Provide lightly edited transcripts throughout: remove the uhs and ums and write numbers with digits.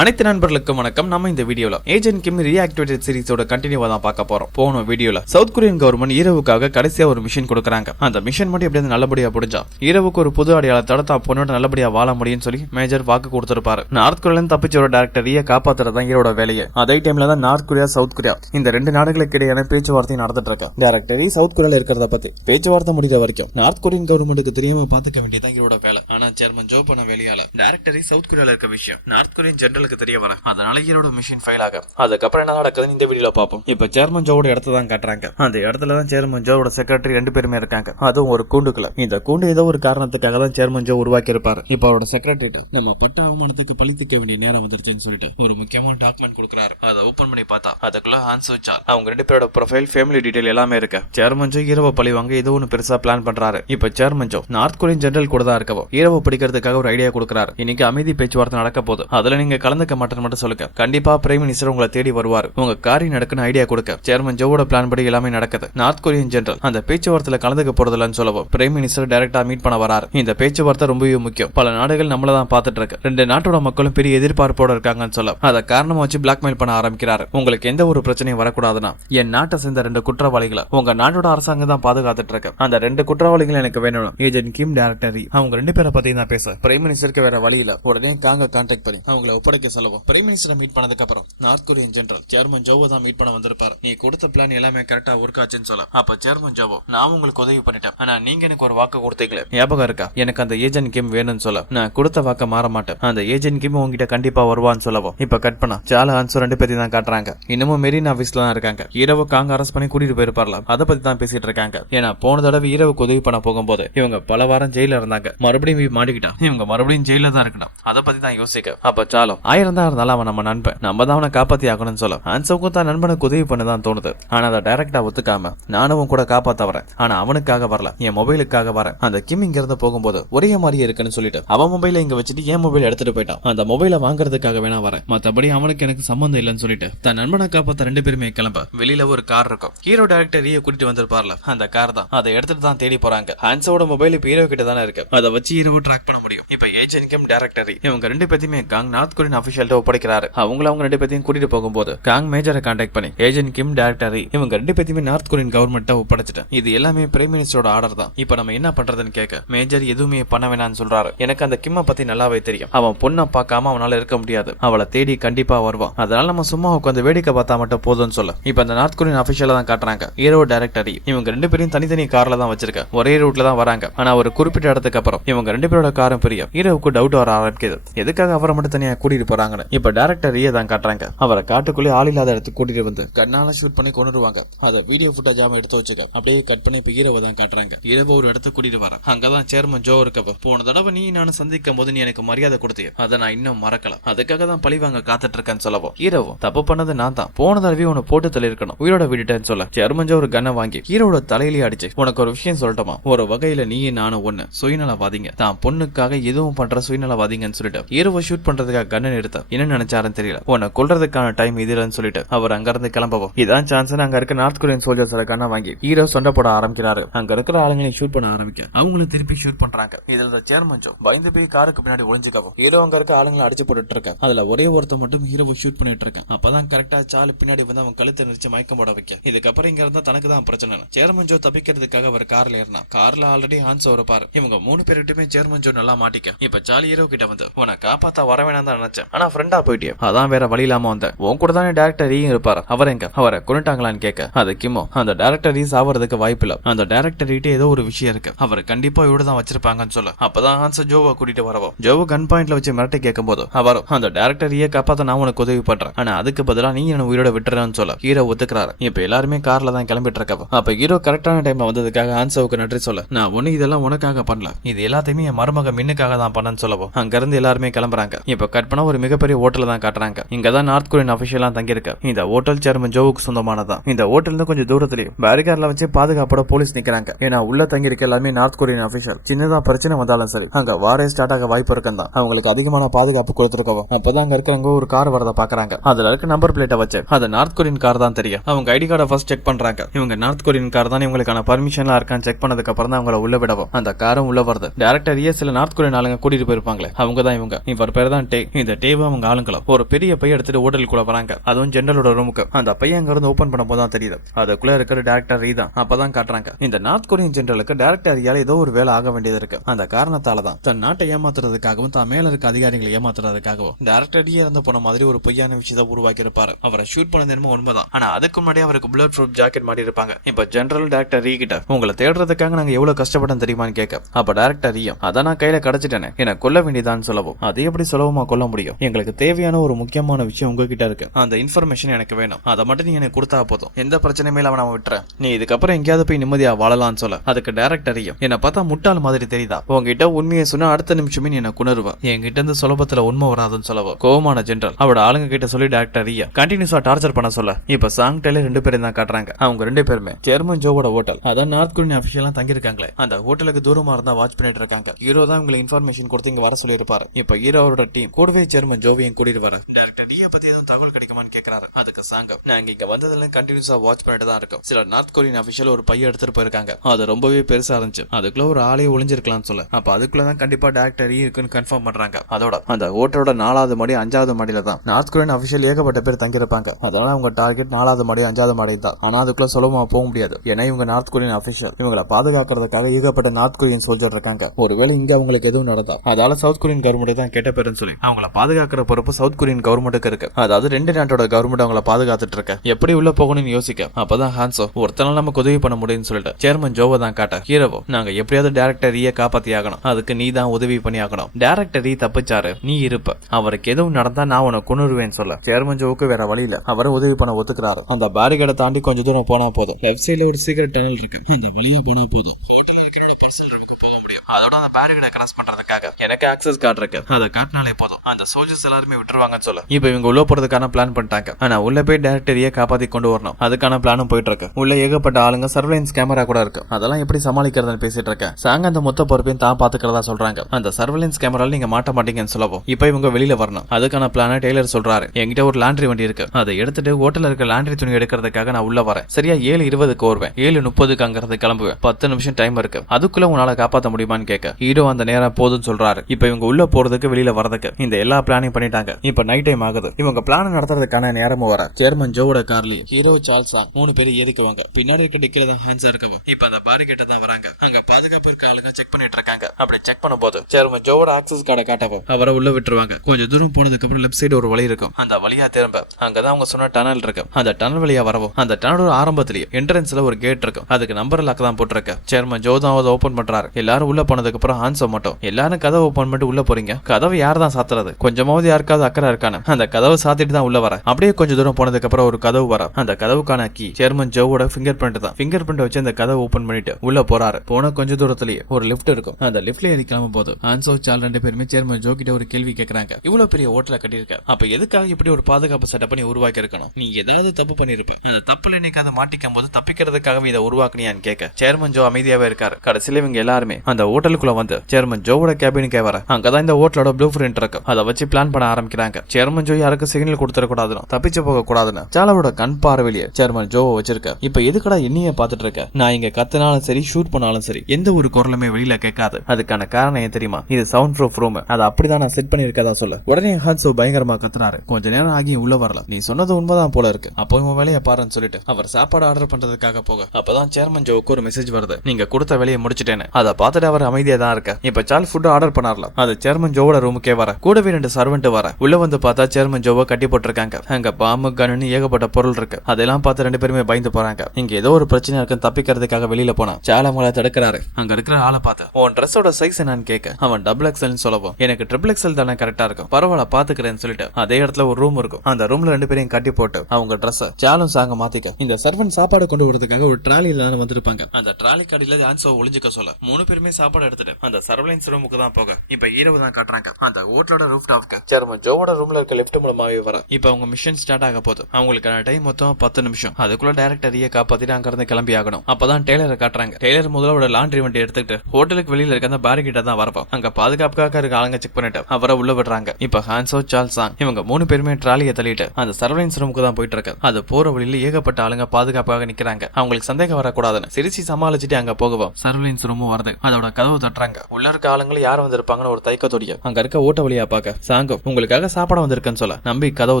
அனைத்து நண்பர்களுக்கும் வணக்கம். நம்ம இந்த வீடியோல ஏஜென்ட் கிம் ரீஆக்டிவேட்டட் சீரிஸோட கண்டினியூவா தான் பார்க்க போறோம். போன வீடியோல சவுத் கொரியன் கவர்மெண்ட் ஈரோவுக்காக கடைசியா ஒரு மிஷன் கொடுக்குறாங்க. அந்த மிஷன் மட்டும் எப்படி நல்லபடியா முடிஞ்சா ஈரோவுக்கு ஒரு புது அடையாளத்தோட தான் பொண்ணோட நல்லபடியா வாழ முடியும்னு சொல்லி மேஜர் வாக்கு கொடுத்திருப்பாரு. நார்த் கொரியால தப்பிச்சோட டைரக்டர் ஈய காப்பாத்துறதான் ஈரோட வேலையை. அதே டைம்ல தான் நார்த் கொரியா சவுத் கொரியா இந்த ரெண்டு நாடுகளுக்கு இடையான பேச்சுவார்த்தை நடந்துட்டு இருக்கு. டைரக்டர் சவுத் கொரியால இருக்கிறத பத்தி பேச்சுவார்த்தை முடிகிற வரைக்கும் நார்த் கொரியன் கவர்மெண்ட்டுக்கு தெரியாம பாத்துக்க வேண்டியதான் ஈரோட வேலை. ஆனா சேர்மன் ஜோ பண்ண வேலையால டைரக்டர் சவுத் கொரியால இருக்க விஷயம் நார்த் கொரியன் ஜெனரலுக்கு தெரிய வர, அதனால ஈரோட மிஷன் ஃபெயில் ஆக. அதுக்கப்புறம் என்ன நடக்குதுன்னு இந்த வீடியோல பாப்போம். இப்ப சேர்மன் ஜோவோட இடத்த தான் காட்டுறாங்க. அந்த இடத்துல தான் சேர்மன் ஜோவோட செக்ரட்டரி ரெண்டு பேருமே இருக்காங்க. அதுவும் ஒரு கூண்டுக்குள்ள. இந்த கூண்டு ஏதோ ஒரு காரணத்துக்காக தான் சேர்மன் ஜோ உருவாக்கி இருப்பாரு. இப்ப அவரோட செக்ரட்டரி நம்ம பட்ட அவமானத்துக்கு பழித்துக்க வேண்டிய நேரம் வந்துருச்சுன்னு சொல்லிட்டு ஒரு முக்கியமான டாக்குமெண்ட் கொடுக்குறாரு. அதை ஓபன் பண்ணி பார்த்தா அதுக்குள்ள ஹான்ஸ் வச்சார். அவங்க ரெண்டு பேரோட ப்ரொஃபைல், ஃபேமிலி டீடைல் எல்லாமே இருக்கு. சேர்மன் ஜோ ஈரோவை பழி வாங்க ஏதோ ஒன்னு பெருசா பிளான் பண்றாரு. இப்ப chairman Joe north Korean general கூட தான் இருக்கவோ ஈரோவை பிடிக்கிறதுக்காக ஒரு ஐடியா கொடுக்குறாரு. இன்னைக்கு அமைதி பேச்சுவார்த்தை நடக்க போகுது. அதுல நீங்க கலந்துக்க மாட்டேன்னு மட்டும் சொல்லுங்க. கண்டிப்பா பிரைம் மினிஸ்டர் உங்களை தேடி வருவார். உங்க காரியம் நடக்குன்னு ஐடியா கொடுக்க சேர்மன் ஜோவோட பிளான் படி எல்லாமே நடக்குது. நார்த் கொரியன் ஜெனரல் அந்த பேச்சுவார்த்தையில கலந்துக்க போறதில்லன்னு சொல்லவும் பிரைம் மினிஸ்டர் டைரக்டா மீட் பண்ண வராரு. இந்த பேச்சுவார்த்தை ரொம்பவே முக்கியம். பல நாடுகள் நம்மள தான் பார்த்துட்டு இருக்கு. ரெண்டு நாட்டோட மக்களும் பெரிய எதிர்பார்ப்போட இருக்காங்கன்னு சொல்ல அதை காரணமா வச்சு பிளாக்மெயில் பண்ண ஆரம்பிக்கிறாரு. உங்களுக்கு எந்த ஒரு பிரச்சனையும் வரக்கூடாதுன்னா என் நாட்டை சேர்ந்த ரெண்டு குற்றவாளிகளை உங்க நாட்டோட அரசாங்கம் தான் பாதுகாத்துட்டு இருக்கு. அந்த ரெண்டு குற்றவாளிகள் எனக்கு வேணும். ஏஜென்ட் கிம், டைரக்டர் அவங்க ரெண்டு பேரை பத்தி தான் பேச பிரைம் மினிஸ்டருக்கு வேற வழி இல்ல. உடனே கான்டாக்ட் பண்ணி அவங்களை ஒப்படைக்க சொல்லவும் பிரைம் மினிஸ்டரை மீட் பண்ணதுக்கு அப்புறம் நார்த் கொரியன் ஜெனரல் சேர்மன் ஜோவை தான் மீட் பண்ண வந்திருப்பாரு. நீ கொடுத்த பிளான் எல்லாமே கரெக்டா ஒர்க் ஆச்சுன்னு சொல்ல அப்ப சேர்மன் ஜோவோ நான் உங்களுக்கு உதவி பண்ணிட்டேன். ஆனா நீங்க எனக்கு ஒரு வாக்கு கொடுத்தீங்களே ஞாபகம் இருக்கா? எனக்கு அந்த ஏஜென்ட் கிம் வேணும்னு சொல்ல நான் கொடுத்த வாக்க மாற மாட்டேன். அந்த ஏஜென்ட் கிம் உங்ககிட்ட கண்டிப்பா வருவான்னு சொல்லவும் இப்ப கட் பண்ணா சால ஹான்ஸ் ரெண்டு பேரும் தான் காட்டுறாங்க. இன்னமும் மெரின் ஆபீஸ்ல தான் இருக்காங்க. ஈரோவுக்கு அங்க அரெஸ்ட் பண்ணி கூட்டிட்டு போயிருப்பார்ல, அதை பத்தி தான் பேசிட்டு இருக்காங்க. ஏன்னா போன தடவை ஈரோவுக்கு உதவி பண்ண போகும்போது இவங்க பல வாரம் ஜெயில இருந்தாங்க. மறுபடியும் மாட்டிக்கிட்டா இவங்க மறுபடியும் ஜெயில தான் இருக்கணும். அதை பத்தி தான் யோசிக்க அப்ப சாலோ 1000 தான் இருந்தாலும் அவன் நம்ம நண்பன், நம்ம தான் அவனை காப்பாத்தி ஆகணும்னு சொல்ல ஹான்ஸுக்கும் தான் நண்பனுக்கு உதவி பண்ணதான் தோணுது. ஆனா அதை டைரக்டா ஒத்துக்காம நானும் கூட காப்பாத்த வரேன். ஆனா அவனுக்காக வரல, என் மொபைலுக்காக வரேன். அந்த கிம் இங்க இருந்து போகும்போது ஒரே மாதிரியே இருக்குன்னு சொல்லிட்டு அவன் மொபைல இங்க வச்சுட்டு என் மொபைல் எடுத்துட்டு போயிட்டான். அந்த மொபைலை வாங்குறதுக்காக வேணா வரேன், மத்தபடி அவனுக்கு எனக்கு சம்பந்தம் இல்லைன்னு சொல்லிட்டு தன் நண்பனை காப்பாத்த ரெண்டு பேருமே கிளம்ப வெளியில ஒரு கார் இருக்கும். ஹீரோ டைரக்டர் கூட்டிட்டு வந்திருப்பார்ல, அந்த கார் தான். அதை எடுத்துட்டு தான் தேடி போறாங்க. ஹான்ஸோட மொபைல் இப்ப ஹீரோ கிட்ட தானே இருக்கு. அதை வச்சு ஹீரோ ட்ராக் பண்ண முடியும். இப்ப ஏஜென்ட் கிம், டைரக்டர் இவங்க ரெண்டு பேத்தையுமே காங் நார்த் கொரியன் அபிஷியல்ட்ட ஒப்படைக்கிறாரு. அவங்க ரெண்டு பேத்தையும் கூட்டிட்டு போகும்போது காங் மேஜரை கான்டாக்ட் பண்ணி ஏஜென்ட் கிம், டைரக்டர் இவங்க ரெண்டு பேத்தையுமே நார்த் கொரியன் கவர்மெண்ட்ட ஒப்படைச்சிட்டேன். இது எல்லாமே பிரைம் மினிஸ்டரோட ஆர்டர் தான். இப்ப நம்ம என்ன பண்றதுன்னு கேட்க மேஜர் எதுவுமே பண்ண வேணாம்னு சொல்றாரு. எனக்கு அந்த கிம்ம பத்தி நல்லாவே தெரியும். அவன் பொண்ணை பார்க்காம அவனால இருக்க முடியாது. அவளை தேடி கண்டிப்பா வருவான். அதனால நம்ம சும்மா உட்காந்து வேடிக்கை பார்த்தா மட்டும் போதும்னு சொல்ல இப்ப அந்த நார்த் கொரியன் அபிஷியல தான் காட்டுறாங்க. ஹீரோ, டைரக்டர் இவங்க ரெண்டு பேரும் தனித்தனி கார்ல தான் வச்சிருக்க. ஒரே ரூட்ல தான் வராங்க. ஆனா ஒரு குறிப்பிட்ட இடத்துக்கு அப்புறம் இவங்க ரெண்டு பேரோட காரும் பெரிய ஹீரோவுக்கு டவுட் வர ஆரம்பிக்குது. எதுக்காக அவரை மட்டும் தனியா கூட்டிட்டு போறாங்கன்னு. இப்ப டைரக்டர் தான் காட்டுறாங்க. அவரை காட்டுக்குள்ளே ஆள் இல்லாத இடத்துக்கு கூட்டிட்டு வந்து கண்ணால ஷூட் பண்ணி கொண்டுருவாங்க. அதை வீடியோ ஃபுட்டேஜாம எடுத்து வச்சுக்க. அப்படியே கட் பண்ணி இப்ப ஹீரோவை தான் காட்டுறாங்க. ஹீரோவை ஒரு இடத்துக்கு கூட்டிட்டு வர அங்கதான் சேர்மன் ஜோ இருக்கவ. போன தடவை நீ நானும் சந்திக்கும் போது நீ எனக்கு மரியாதை கொடுத்திய, அதை நான் இன்னும் மறக்கல. அதுக்காக தான் பழிவாங்க காத்துட்டு இருக்கேன்னு சொல்லவும் ஹீரோவும் தப்பு பண்ணது நான் தான். போன தடவை உன்னை போட்டு தள்ளி இருக்கணும், உயிரோட விட்டுட்டேன்னு சொல்ல சேர்மன் ஜோ ஒரு கண்ணை வாங்கி ஹீரோட தலையிலேயே அடிச்சு உனக்கு ஒரு விஷயம் சொல்லட்டுமா? ஒரு வகையில நீயும் நானும் ஒண்ணு சுயநலவாதிங்க தான். பொண்ணுக்காக எதுவும் பண்ற சுயநலவாதிங்கன்னு சொல்லிட்டு ஹீரோவை ஷூட் பண்றதுக்காக கண்ணை நிறுத்த என்ன நினைச்சாருன்னு தெரியல. உன்னை கொல்றதுக்கான டைம் இதுலன்னு சொல்லிட்டு அவர் அங்க இருந்து கிளம்பவும் இதான் சான்ஸ். அங்க இருக்க நார்த் கொரியன் சோல்ஜர்ஸ் கண்ணா வாங்கி ஹீரோ சொண்ட போட ஆரம்பிக்கிறாரு. அங்க இருக்கிற ஆளுங்களை ஷூட் பண்ண ஆரம்பிக்க அவங்களும் திருப்பி ஷூட் பண்றாங்க. இதுல சேர்மன் ஜோ பயந்து போய் காருக்கு பின்னாடி ஒளிஞ்சுக்கவும் ஹீரோ அங்க இருக்க ஆளுங்களை அடிச்சு போட்டுட்டு இருக்க. அதுல ஒரே ஒருத்த மட்டும் ஹீரோவை ஷூட் பண்ணிட்டு இருக்கேன். அப்பதான் கரெக்டா சாலு பின்னாடி வந்து அவன் கழுத்தை நெரிச்சு மயக்கம் போட வைக்க. இதுக்கப்புறம் இங்க இருந்தா தனக்கு தான் பிரச்சனை. சேர்மன் ஜோ தப்பிக்கிறதுக்காக அவர் கார்ல ஏறினா. கார்ல ஆல்ரெடி ஹான்ஸ் இருப்பாரு. இவங்க 3 பேருக்கிட்டுமே சேர்மன் ஜோ நல்லா மாட்டிக்க. இப்ப சாலி ஹீரோ கிட்ட வந்து உன காப்பாத்தா வர வேணாம் தான் நினைச்சேன், ஆனா ஃப்ரெண்டா போயிட்டியா, அதான் வேற வழி இல்லாம வந்த. உன் கூட தானே டைரக்டர் இருப்பாரு, அவர் எங்க, அவரை கொண்டுட்டாங்களான்னு கேட்க அது கிமோ அந்த டைரக்டர் சாவறதுக்கு வாய்ப்பு இல்ல. அந்த டைரக்டர் ஏதோ ஒரு விஷயம் இருக்கு, அவரை கண்டிப்பா இவட தான் வச்சிருப்பாங்கன்னு சொல்ல அப்பதான் ஹான்ஸ் ஜோவை கூட்டிட்டு வரவும் ஜோவை கன் பாயிண்ட்ல வச்சு மிரட்டி கேட்கும் போது அவரும் அந்த டைரக்டர் காப்பாத்த நான் உனக்கு உதவி பண்றேன், ஆனா அதுக்கு பதிலா நீ என்ன உயிரோட விட்டுறேன்னு சொல்ல ஹீரோ ஒத்துக்கிறாரு. இப்ப எல்லாருமே கார்ல தான் கிளம்பிட்டு இருக்கவ. அப்ப ஹீரோ கரெக்டான டைம்ல வந்ததுக்காக ஹான்ஸோவுக்கு நன்றி சொல்ல நான் ஒண்ணு இதெல்லாம் உனக்காக பண்ணல, இது எல்லாத்தையுமே என் மருமக மின்னுக்காக தான் பண்ணன்னு சொல்லவும் அங்க இருந்து எல்லாருமே கிளம்புறாங்க. இப்ப கட் பண்ண ஒரு மிகப்பெரிய ஹோட்டல் தான் காட்டுறாங்க. இங்கதான் நார்த் கொரியன் அபிஷியலா தங்கி இருக்க. இந்த ஹோட்டல் சேர்மன் ஜோவுக்கு சொந்தமானதான். இந்த ஹோட்டல் கொஞ்சம் தூரத்திலேயே பேரிகார்ல வச்சு பாதுகாப்போட போலீஸ் நிக்கிறாங்க. ஏன்னா உள்ள தங்கி இருக்க எல்லாமே நார்த் கொரியன் அபிஷியல். சின்னதா பிரச்சனை வந்தாலும் சரி அங்க வாரே ஸ்டார்ட் ஆக வாய்ப்பு இருக்குன்னு தான் அவங்களுக்கு அதிகமான பாதுகாப்பு கொடுத்துருக்கோம். அப்பதான் அங்க இருக்கிறவங்க ஒரு கார் வரத பாக்குறாங்க. அதுல இருக்க நம்பர் பிளேட்டை வச்சு அது நார்த் கொரியன் கார் தான் தெரியும். அவங்க ஐடி கார்டை ஃபர்ஸ்ட் செக் பண்றாங்க. இவங்க நார்த் கொரியன் கார் தான். இவங்களுக்கான பர்மிஷன்லாம் இருக்கான்னு செக் பண்ணதுக்கு அப்புறம் தான் அவங்கள உள்ள விடவும் அந்த காரும் உள்ள வருது. டைரக்டர் சில நார்த் கொரியன் ஆளுங்க கூட்டிட்டு போயிருப்பாங்களே அவங்க தான் இவங்க. இவர் பேர் தான் டே. இந்த டேவ் அவங்க ஆளுங்களும் ஒரு பெரிய பைய எடுத்துட்டு ஹோட்டலுக்குள்ள வராங்க. அதுவும் ஜெனரலோட ரூமுக்கு. அந்த பையன் அங்க இருந்து ஓபன் பண்ணும்போது தான் தெரியுது அதுக்குள்ள இருக்கிற டைரக்டர் ரீ தான். அப்பதான் காட்டுறாங்க இந்த நார்த் கொரியன் ஜெனரலுக்கு டைரக்டர் ரியால ஏதோ ஒரு வேலை ஆக வேண்டியது இருக்கு. அந்த காரணத்தால தான் தன் நாட்டை ஏமாத்துறதுக்காகவும் தான் மேல இருக்க அதிகாரிகளை ஏமாத்துறதுக்காகவும் டைரக்டர் ரியா இறந்து போன மாதிரி ஒரு பொய்யான விஷயத்தை உருவாக்கி இருப்பாரு. அவரை ஷூட் பண்ணது என்னமோ உண்மைதான். ஆனா அதுக்கு முன்னாடி அவருக்கு புல்லட் ப்ரூஃப் ஜாக்கெட் மாட்டி இருப்பாங்க. இப்ப ஜெனரல் டைரக்டர் ரீ கிட்ட உங்களை தேடுறதுக்காக நாங்க எவ்வளவு கஷ்டப்பட்டோம் தெரியுமான்னு கேட்க, அப்ப டைரக்டர் ரீயும் அதான் நான் கையில கிடைச்சிட்டேனே என்ன கொல்ல வேண்டியதான்னு சொல்லவும், அது எப்படி சுலபமா கொல்ல முடியும்? எங்களுக்கு தேவையான ஒரு முக்கியமான விஷயம் உங்ககிட்ட இருக்கு. அந்த இன்ஃபர்மேஷன் எனக்கு வேணும். அதை மட்டும் நீங்க எனக்கு கொடுத்தா போதும். எந்த பிரச்சனையுமே அவன் அவன் விட்டுறேன். நீ இதுக்கப்புறம் எங்கேயாவது போய் நிம்மதியா வாழலாம்னு சொல்ல, அதுக்கு டைரக்டர் ரீயும் என்ன பார்த்தா முட்டாள் மாதிரி தெரியுதா? உங்ககிட்ட உண்மையை சொன்னா அடுத்த நிமிஷமே நீ என்ன குணருவ. என்கிட்ட இருந்து சுலபத்துல உண்மை வராதுன்னு சொல்லவோ கோவமான ஜெனரல் அவட ஆளுங்க கிட்ட சொல்லி டைரக்டர் ரீயா கண்டினியூஸா டார்ச்சர் பண்ண சொல்ல, இப்ப சாங் டெய்லர் 2 பேரும் தான் காட்டுறாங்க. அவங்க 2 பேருமே சேர்மன் ஜோவோட ஹோட்டல், அதான் நார்த் கொரியன் அபிஷியலா தங்கி இருக்காங்களே அந்த ஹோட்டலுக்கு தூரமா இருந்தா வாட்ச் பண்ணிட்டு இருக்காங்க. ஹீரோ தான் உங்களுக்கு இன்ஃபர்மேஷன் கொடுத்து இங்க வர சொல்லியிருப்பாரு. இப்ப ஹீரோவோட டீம் கூடவே சேர்மன் ஜோவையும் கூட்டிட்டு வர டைரக்டர் ரீயா பத்தி எதுவும் தகவல் கிடைக்குமான்னு கேட்கறாரு. அதுக்கு சாங் நாங்க இங்க வந்ததெல்லாம் கண்டினியூஸா வாட்ச் பண்ணிட்டு தான் இருக்கோம். சில நார்த் கொரியன் அபிஷியல் ஒரு பைய எடுத்துட்டு போயிருக்காங்க. அது ரொம்பவே பெருசா இருந்துச்சு. அதுக்குள்ள ஒரு ஆளே ஒளிஞ்சிருக்கலாம்னு சொல்ல, அப்ப அதுக்குள்ளதான் கண்டிப்பா டைரக்டர் ரீ இருக்குன்னு கன்ஃபார்ம் பண்றாங்க. அதோட அந்த ஹோட்டலோட 4வது மாடி 5வது மாடியில தான் நார்த் கொரியன் அபிஷியல் ஏகப்பட்ட பேர் தங்கியிருப்பாங்க. அதனால அவங்க டார்கெட் 4வது மாடி 5வது மாடி தான். ஆனா அதுக்குள்ள சுலபமா போக முடியாது. ஏன்னா இவங்க நார்த் கொரியன் அபிஷியல் இவங்களை பாதுகாக்கிறதுக்காக ஏகப்பட்ட நார்த் கொரியன் சோல்ஜர் இருக்காங்க. ஒருவேளை இங்க அவங்களுக்கு எதுவும் நடந்தா அதால சவுத் கொரியன் கவர்மெண்ட் தான் கேட்ட பேருன்னு சொல்லி அவங்களை பாதுகாக்கிற பொறுப்பு சவுத் கொரியன் கவர்மெண்ட்டுக்கு இருக்கு. அதாவது 2 நாட்டோட கவர்மெண்ட் அவங்களை பாதுகாத்துட்டு இருக்க எப்படி உள்ள போகணும்னு யோசிக்க, அப்பதான் ஹான்சோ ஒருத்தனால நமக்கு உதவி பண்ண முடியும்னு சொல்லிட்டு சேர்மன் ஜோவை தான் காட்ட ஹீரோவோ நாங்க எப்படியாவது டைரக்டர் ரீயை காப்பாத்தி ஆகணும். அதுக்கு நீ தான் உதவி பண்ணி ஆகணும். டைரக்டர் ரீ தப்பிச்சாரு, நீ இருப்ப. அவருக்கு எதுவும் நடந்தா நான் உன்னை கொன்னுருவேன்னு சொல்ல சேர்மன் ஜோவுக்கு வேற வழியில அவரை உதவி பண்ண ஒத்துக்கிறாரு. அந்த பேரிகேடை தாண்டி கொஞ்சம் தூரம் போனா போதும். லெஃப்ட் சைடுல ஒரு சீக்ரெட் டனல் இருக்கு. அந்த வழியா போனா போதும் ஹோட்டல் இருக்கிற பர்சனல் ரூமுக்கு போக முடியும். அதோட அந்த பேரிகேடை கிராஸ் பண்றதுக்காக எனக்கு ஆக்சஸ் கார்டு இருக்கு. அதை காட்டினாலே போதும் அந்த சோல்ஜர்ஸ் எல்லாருமே விட்டுருவாங்கன்னு சொல்ல, இப்ப இவங்க உள்ள போறதுக்கான பிளான் பண்ணிட்டாங்க. ஆனா உள்ள போய் டைரக்டரியை காப்பாத்தி கொண்டு வரணும். அதுக்கான பிளானும் போயிட்டு இருக்கு. உள்ள ஏகப்பட்ட ஆளுங்க சர்வேலன்ஸ் கேமரா கூட இருக்கு. அதெல்லாம் எப்படி சமாளிக்கிறதுன்னு பேசிட்டு இருக்கேன். சாங் அந்த மொத்த பொறுப்பையும் தான் பாத்துக்கிறதா சொல்றாங்க. அந்த சர்வேலன்ஸ் கேமரால நீங்க மாட்ட மாட்டீங்கன்னு சொல்லவும், இப்ப இவங்க வெளியில வரணும். அதுக்கான பிளான டெய்லர் சொல்றாரு. என்கிட்ட ஒரு லாண்ட்ரி வண்டி இருக்கு. அதை எடுத்துட்டு ஹோட்டல்ல இருக்க லாண்ட்ரி துணி எடுக்கிறதுக்காக நான் உள்ள வரேன். சரியா 7:20க்கு வருவேன். 7:30க்கு அங்கிருந்து கிளம்புவேன். 10 நிமிஷம் டைம் இருக்கு. அதுக்குள்ள உன்னால காப்பாத்த முடியுமான்னு கேட்க ஹீரோ அந்த நேரம் போதுன்னு சொல்றாரு. இப்ப இவங்க உள்ள போறதுக்கு வெளியில வரதுக்கு இந்த எல்லா பிளானையும் பண்ணிட்டாங்க. இப்ப நைட் டைம் ஆகுது. இவங்க பிளான் நடத்துறதுக்கான நேரமும் வர சேர்மன் ஜோவோட கார்லயே ஹீரோ சார்ல்ஸ் சாங் 3 பேர் ஏறிக்குவாங்க. பின்னாடி இருக்க டிக்கில தான் ஹான்ஸா இருக்கவங்க இப்ப அந்த பாரிகேட்ட தான் வராங்க. அங்க பாதுகாப்பு இருக்க ஆளுங்க செக் பண்ணிட்டு இருக்காங்க. அப்படி செக் பண்ண போது சேர்மன் ஜோவோட ஆக்சஸ் கார்டை காட்டவும் அவரை உள்ள விட்டுருவாங்க. கொஞ்சம் தூரம் போனதுக்கு அப்புறம் லெஃப்ட் சைடு ஒரு வழி இருக்கும். அந்த வழியா திரும்ப அங்கதான் அவங்க சொன்ன டனல் இருக்கு. அந்த டனல் வழியா வரவும் அந்த டனலோட ஆரம்பத்திலேயே என்ட்ரன்ஸ்ல ஒரு கேட் இருக்கும். அதுக்கு நம்பர் லாக் தான் போட்டிருக்கு. சேர்மன் ஜோ தான் அதை ஓபன் பண்றாரு. எல்லாரும் உள்ள போனதுக்கு அப்புறம் ஹான்ஸோ மட்டும் எல்லாரும் கதவை ஓபன் பண்ணிட்டு உள்ள போறீங்க. கதவை யார் தான் சாத்துறது? கொஞ்சமாவது யாருக்காவது அக்கறை இருக்கானு அந்த கதவை சாத்திட்டு தான் உள்ள வர. அப்படியே கொஞ்சம் தூரம் போனதுக்கு அப்புறம் ஒரு கதவு வர. அந்த கதவுக்கான கீ சேர்மன் ஜோவோட ஃபிங்கர் பிரிண்ட் தான். ஃபிங்கர் பிரிண்ட் வச்சு அந்த கதவை ஓபன் பண்ணிட்டு உள்ள போறாரு. போன கொஞ்ச தூரத்திலேயே ஒரு லிஃப்ட் இருக்கும். அந்த லிஃப்ட்ல ஏறி கிளம்ப போது ஹான்ஸோ சால் 2 பேருமே சேர்மன் ஜோ கிட்ட ஒரு கேள்வி கேக்குறாங்க. இவ்வளவு பெரிய ஹோட்டலை கட்டியிருக்க, அப்ப எதுக்காக இப்படி ஒரு பாதுகாப்பு செட்டப் பண்ணி உருவாக்கி இருக்கணும்? நீ ஏதாவது தப்பு பண்ணிருப்ப. அந்த தப்புல நீக்காத மாட்டிக்கும் போது தப்பிக்கிறதுக்காகவே இதை உருவாக்குனியான்னு கேட்க சேர்மன் ஜோ அமைதியாவே இருக்காரு. கடைசியில இவங்க எல்லாருமே அந்த ஹோட்டலுக்குள்ள வந்து சேர்மன் ஜோவோட கேபினுக்கே வர அங்கதான் இந்த ஹோட்டலோட ப்ளூ பிரிண்ட் இருக்கு. அதை வச்சு பிளான் பண்ண ஆரம்பிக்கிறாங்க. சேர்மன் ஜோ யாருக்கு சிக்னல் கொடுத்துடக்கூடாதுன்னு தப்பிச்சு போக கூடாதுன்னு சாலவோட கண் பார்வையிலேயே சேர்மன் ஜோவை வச்சிருக்க. இப்ப எதுக்கடா என்னைய பாத்துட்டு இருக்க? நான் இங்க கத்தினாலும் சரி ஷூட் பண்ணாலும் சரி எந்த ஒரு குரலுமே வெளியில கேட்காது. அதுக்கான காரணம் ஏன் தெரியுமா? இது சவுண்ட் ப்ரூஃப் ரூம். அது அப்படிதான் நான் செட் பண்ணிருக்கதா சொல்ல. உடனே ஹான்ஸோ பயங்கரமா கத்துறாரு. கொஞ்ச நேரம் ஆகி உள்ள வரல. நீ சொன்னது உண்மைதான் போல இருக்கு. அப்போ உன் வேலையை பாருன்னு சொல்லிட்டு அவர் சாப்பாடு ஆர்டர் பண்றதுக்காக போக அப்பதான் சேர்மன் ஜோவுக்கு ஒரு மெசேஜ் வருது. நீங்க கொடுத்த வேலையை முடிச்சிட்டேன்னு. அதை பார்த்துட்டு அவர் அமைதியா தான் இருக்க. இப்ப சால் ஃபுட் ஆர்டர் பண்ணார்ல, அது சேர்மன் ஜோவோட ரூமுக்கே வர. கூடவே 2 சர்வெண்ட் வர. உள்ள வந்து பார்த்தா சேர்மன் ஜோவை கட்டி போட்டிருக்காங்க. அங்க பாம்பு கன்னு ஏகப்பட்ட பொருள் இருக்கு. அதெல்லாம் பார்த்து 2 பேருமே பயந்து போறாங்க. இங்க ஏதோ ஒரு பிரச்சனை இருக்கு. தப்பிக்கிறதுக்காக வெளியில போனா சால் அவங்கள தடுக்கிறாரு. அங்க இருக்கிற ஆளை பார்த்து உன் ட்ரெஸ்ஸோட சைஸ் என்னன்னு கேட்க அவன் XXL சொல்லவும் எனக்கு XXL தானே கரெக்டா இருக்கும், பரவாயில்ல பாத்துக்கிறேன்னு சொல்லிட்டு அதே இடத்துல ஒரு ரூம் இருக்கும். அந்த ரூம்ல 2 பேரையும் கட்டி போட்டு அவங்க ட்ரெஸ் சாலும் சாங்க மாத்திக்க இந்த சர்வெண்ட் சாப்பாடு கொண்டு வரதுக்காக ஒரு ட்ராலியில தான் வந்திருப்பாங்க. அந்த ட்ராலி கடையில ஹான்ஸோ ஒளிஞ்சுக்க சொல்ல 3 பேருமே சாப்பாடு எடுத்துட்டு அந்த சர்வலன்ஸ் ரூமுக்கு தான் போக இப்ப ஹீரோவை தான் காட்டுறாங்க. அந்த ஹோட்டலோட ரூஃப் டாப்க்கு சேர்மன் ஜோவோட ரூம்ல இருக்க லிஃப்ட் மூலமாவே வர. இப்ப அவங்க மிஷன் ஸ்டார்ட் ஆக போகுது. அவங்களுக்கான டைம் மொத்தம் 10 நிமிஷம். அதுக்குள்ள டைரக்டரியை காப்பாத்திட்டு அங்க இருந்து கிளம்பி ஆகணும். அப்பதான் டெய்லரை காட்டுறாங்க. டெய்லர் முதலோட லாண்ட்ரி வண்டி எடுத்துக்கிட்டு ஹோட்டலுக்கு வெளியில இருக்க அந்த பாரிகிட்ட தான் வரப்போம். அங்க பாதுகாப்புக்காக இருக்க ஆளுங்க செக் பண்ணிட்டு அவரை உள்ள விடுறாங்க. இப்ப ஹான்ஸோ சால் சாங் இவங்க 3 பேருமே ட்ராலியை தள்ளிட்டு அந்த சர்வலன்ஸ் ரூமுக்கு தான் போயிட்டு இருக்கு. அது போற வழியில ஏகப்பட்ட ஆளுங்க பாதுகாப்பாக நிக்கிறாங்க. அவங்களுக்கு சந்தேகம் வரக்கூடாதுன்னு சிரிச்சு சமாளிச்சுட்டு அங்க போகவும் சர்வலன்ஸ் ரூமும் வருது. அதோட கதவு தட்டுறாங்க. உள்ள இருக்க ஆளுங்களும் யாரும் வந்திருப்பாங்கன்னு ஒரு தைக்கத்தோடிய அங்க இருக்க ஓட்ட வழியா பார்க்க சாங்கும் உங்களுக்காக சாப்பாடு வந்திருக்குன்னு சொல்ல நம்பி கதவு